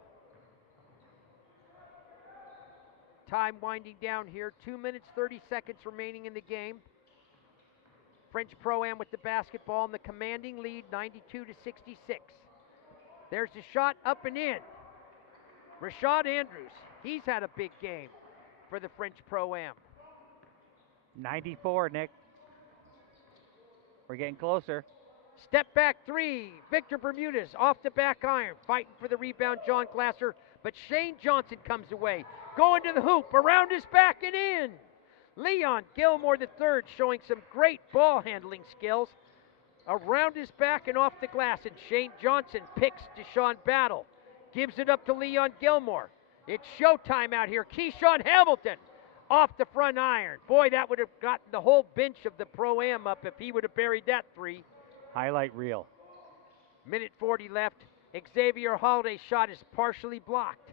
Time winding down here. 2 minutes, 30 seconds remaining in the game. French Pro-Am with the basketball and the commanding lead, 92 to 66. There's the shot up and in. Rashad Andrews, he's had a big game for the French Pro-Am. 94, Nick. We're getting closer. Step back three. Victor Bermudez off the back iron. Fighting for the rebound, John Glasser. But Shane Johnson comes away. Going to the hoop, around his back and in. Leon Gilmore III showing some great ball handling skills. Around his back and off the glass. And Shane Johnson picks Deshaun Battle. Gives it up to Leon Gilmore. It's showtime out here. Keyshawn Hamilton off the front iron. Boy, that would have gotten the whole bench of the Pro-Am up if he would have buried that three. Highlight reel. Minute 40 left. Xavier Holiday's shot is partially blocked.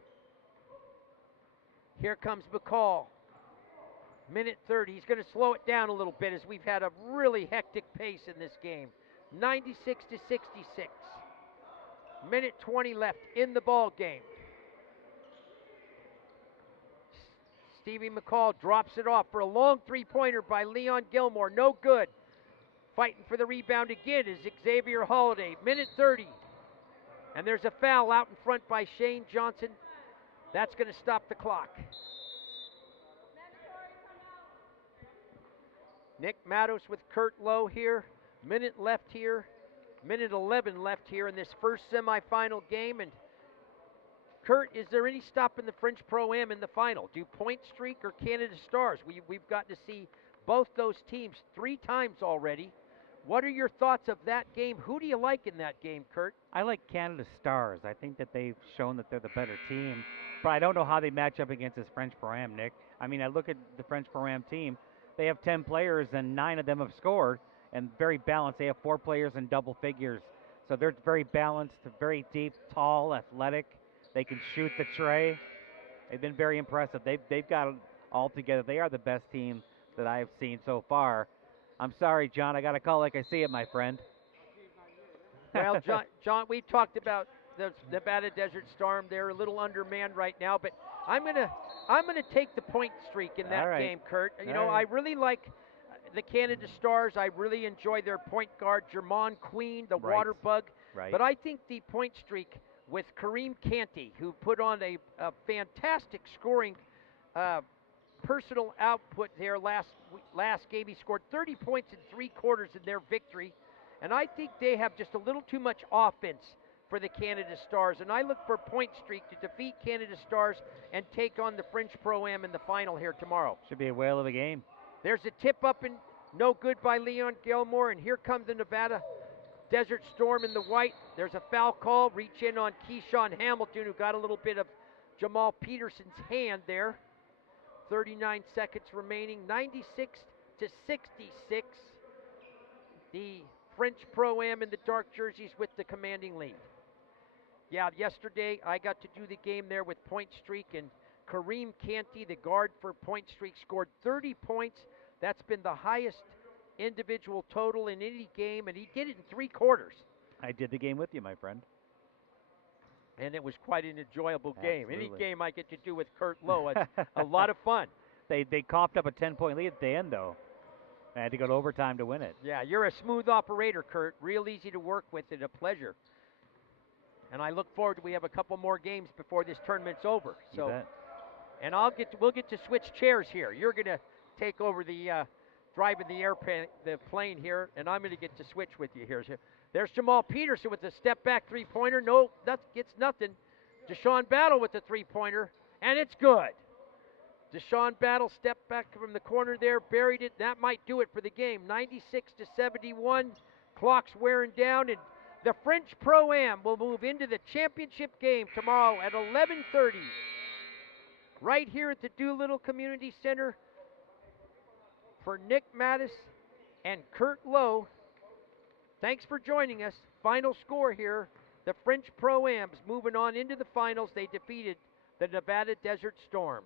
Here comes McCall. Minute 30. He's going to slow it down a little bit as we've had a really hectic pace in this game. 96 to 66. Minute 20 left in the ball game. Stevie McCall drops it off for a long three-pointer by Leon Gilmore. No good. Fighting for the rebound again is Xavier Holiday. Minute 30. And there's a foul out in front by Shane Johnson. That's going to stop the clock. Nick Matos with Kurt Lowe here. Minute left here. Minute 11 left here in this first semifinal game. And Kurt, is there any stopping the French Pro-Am in the final? Do Point Streak or Canada Stars? We've got to see both those teams 3 times already. What are your thoughts of that game? Who do you like in that game, Kurt? I like Canada Stars. I think that they've shown that they're the better team. But I don't know how they match up against this French Pro-Am, Nick. I mean, I look at the French Pro-Am team. They have 10 players and 9 of them have scored, and very balanced. They have 4 players in double figures. So they're very balanced, very deep, tall, athletic. They can shoot the tray. They've been very impressive. They've got it all together. They are the best team that I have seen so far. I'm sorry, John. I got to call like I see it, my friend. Well, John, we've talked about the Nevada Desert Storm. They're a little undermanned right now, but I'm gonna take the Point Streak in that game, Kurt. You know, I really like the Canada Stars. I really enjoy their point guard, Jermon Queen, the water bug. Right. But I think the Point Streak with Kareem Canty, who put on a fantastic scoring personal output there last game. He scored 30 points in 3 quarters in their victory. And I think they have just a little too much offense for the Canada Stars. And I look for Point Streak to defeat Canada Stars and take on the French Pro-Am in the final here tomorrow. Should be a whale of a game. There's a tip up and no good by Leon Gilmore. And here comes the Nevada Desert Storm in the white. There's a foul call. Reach in on Keyshawn Hamilton, who got a little bit of Jamal Peterson's hand there. 39 seconds remaining. 96 to 66. The French Pro-Am in the dark jerseys with the commanding lead. Yeah, yesterday I got to do the game there with Point Streak, and Kareem Canty, the guard for Point Streak, scored 30 points. That's been the highest individual total in any game, and he did it in 3 quarters. I did the game with you, my friend. And it was quite an enjoyable game. Absolutely. Any game I get to do with Kurt Lowe, it's a lot of fun. They coughed up a 10-point lead at the end, though. I had to go to overtime to win it. Yeah, you're a smooth operator, Kurt. Real easy to work with and a pleasure. And I look forward to we have a couple more games before this tournament's over. You bet. And we'll get to switch chairs here. You're going to take over the driving the plane here, and I'm going to get to switch with you here. So there's Jamal Peterson with a step back 3-pointer. No, that gets nothing. Deshaun Battle with the 3-pointer, and it's good. Deshaun Battle stepped back from the corner there, buried it. That might do it for the game. 96 to 71. Clock's wearing down, and the French Pro-Am will move into the championship game tomorrow at 11:30. Right here at the Doolittle Community Center. For Nick Mattis and Kurt Lowe, thanks for joining us. Final score here, The French Pro-Ams moving on into the finals. They defeated the Nevada Desert Storm.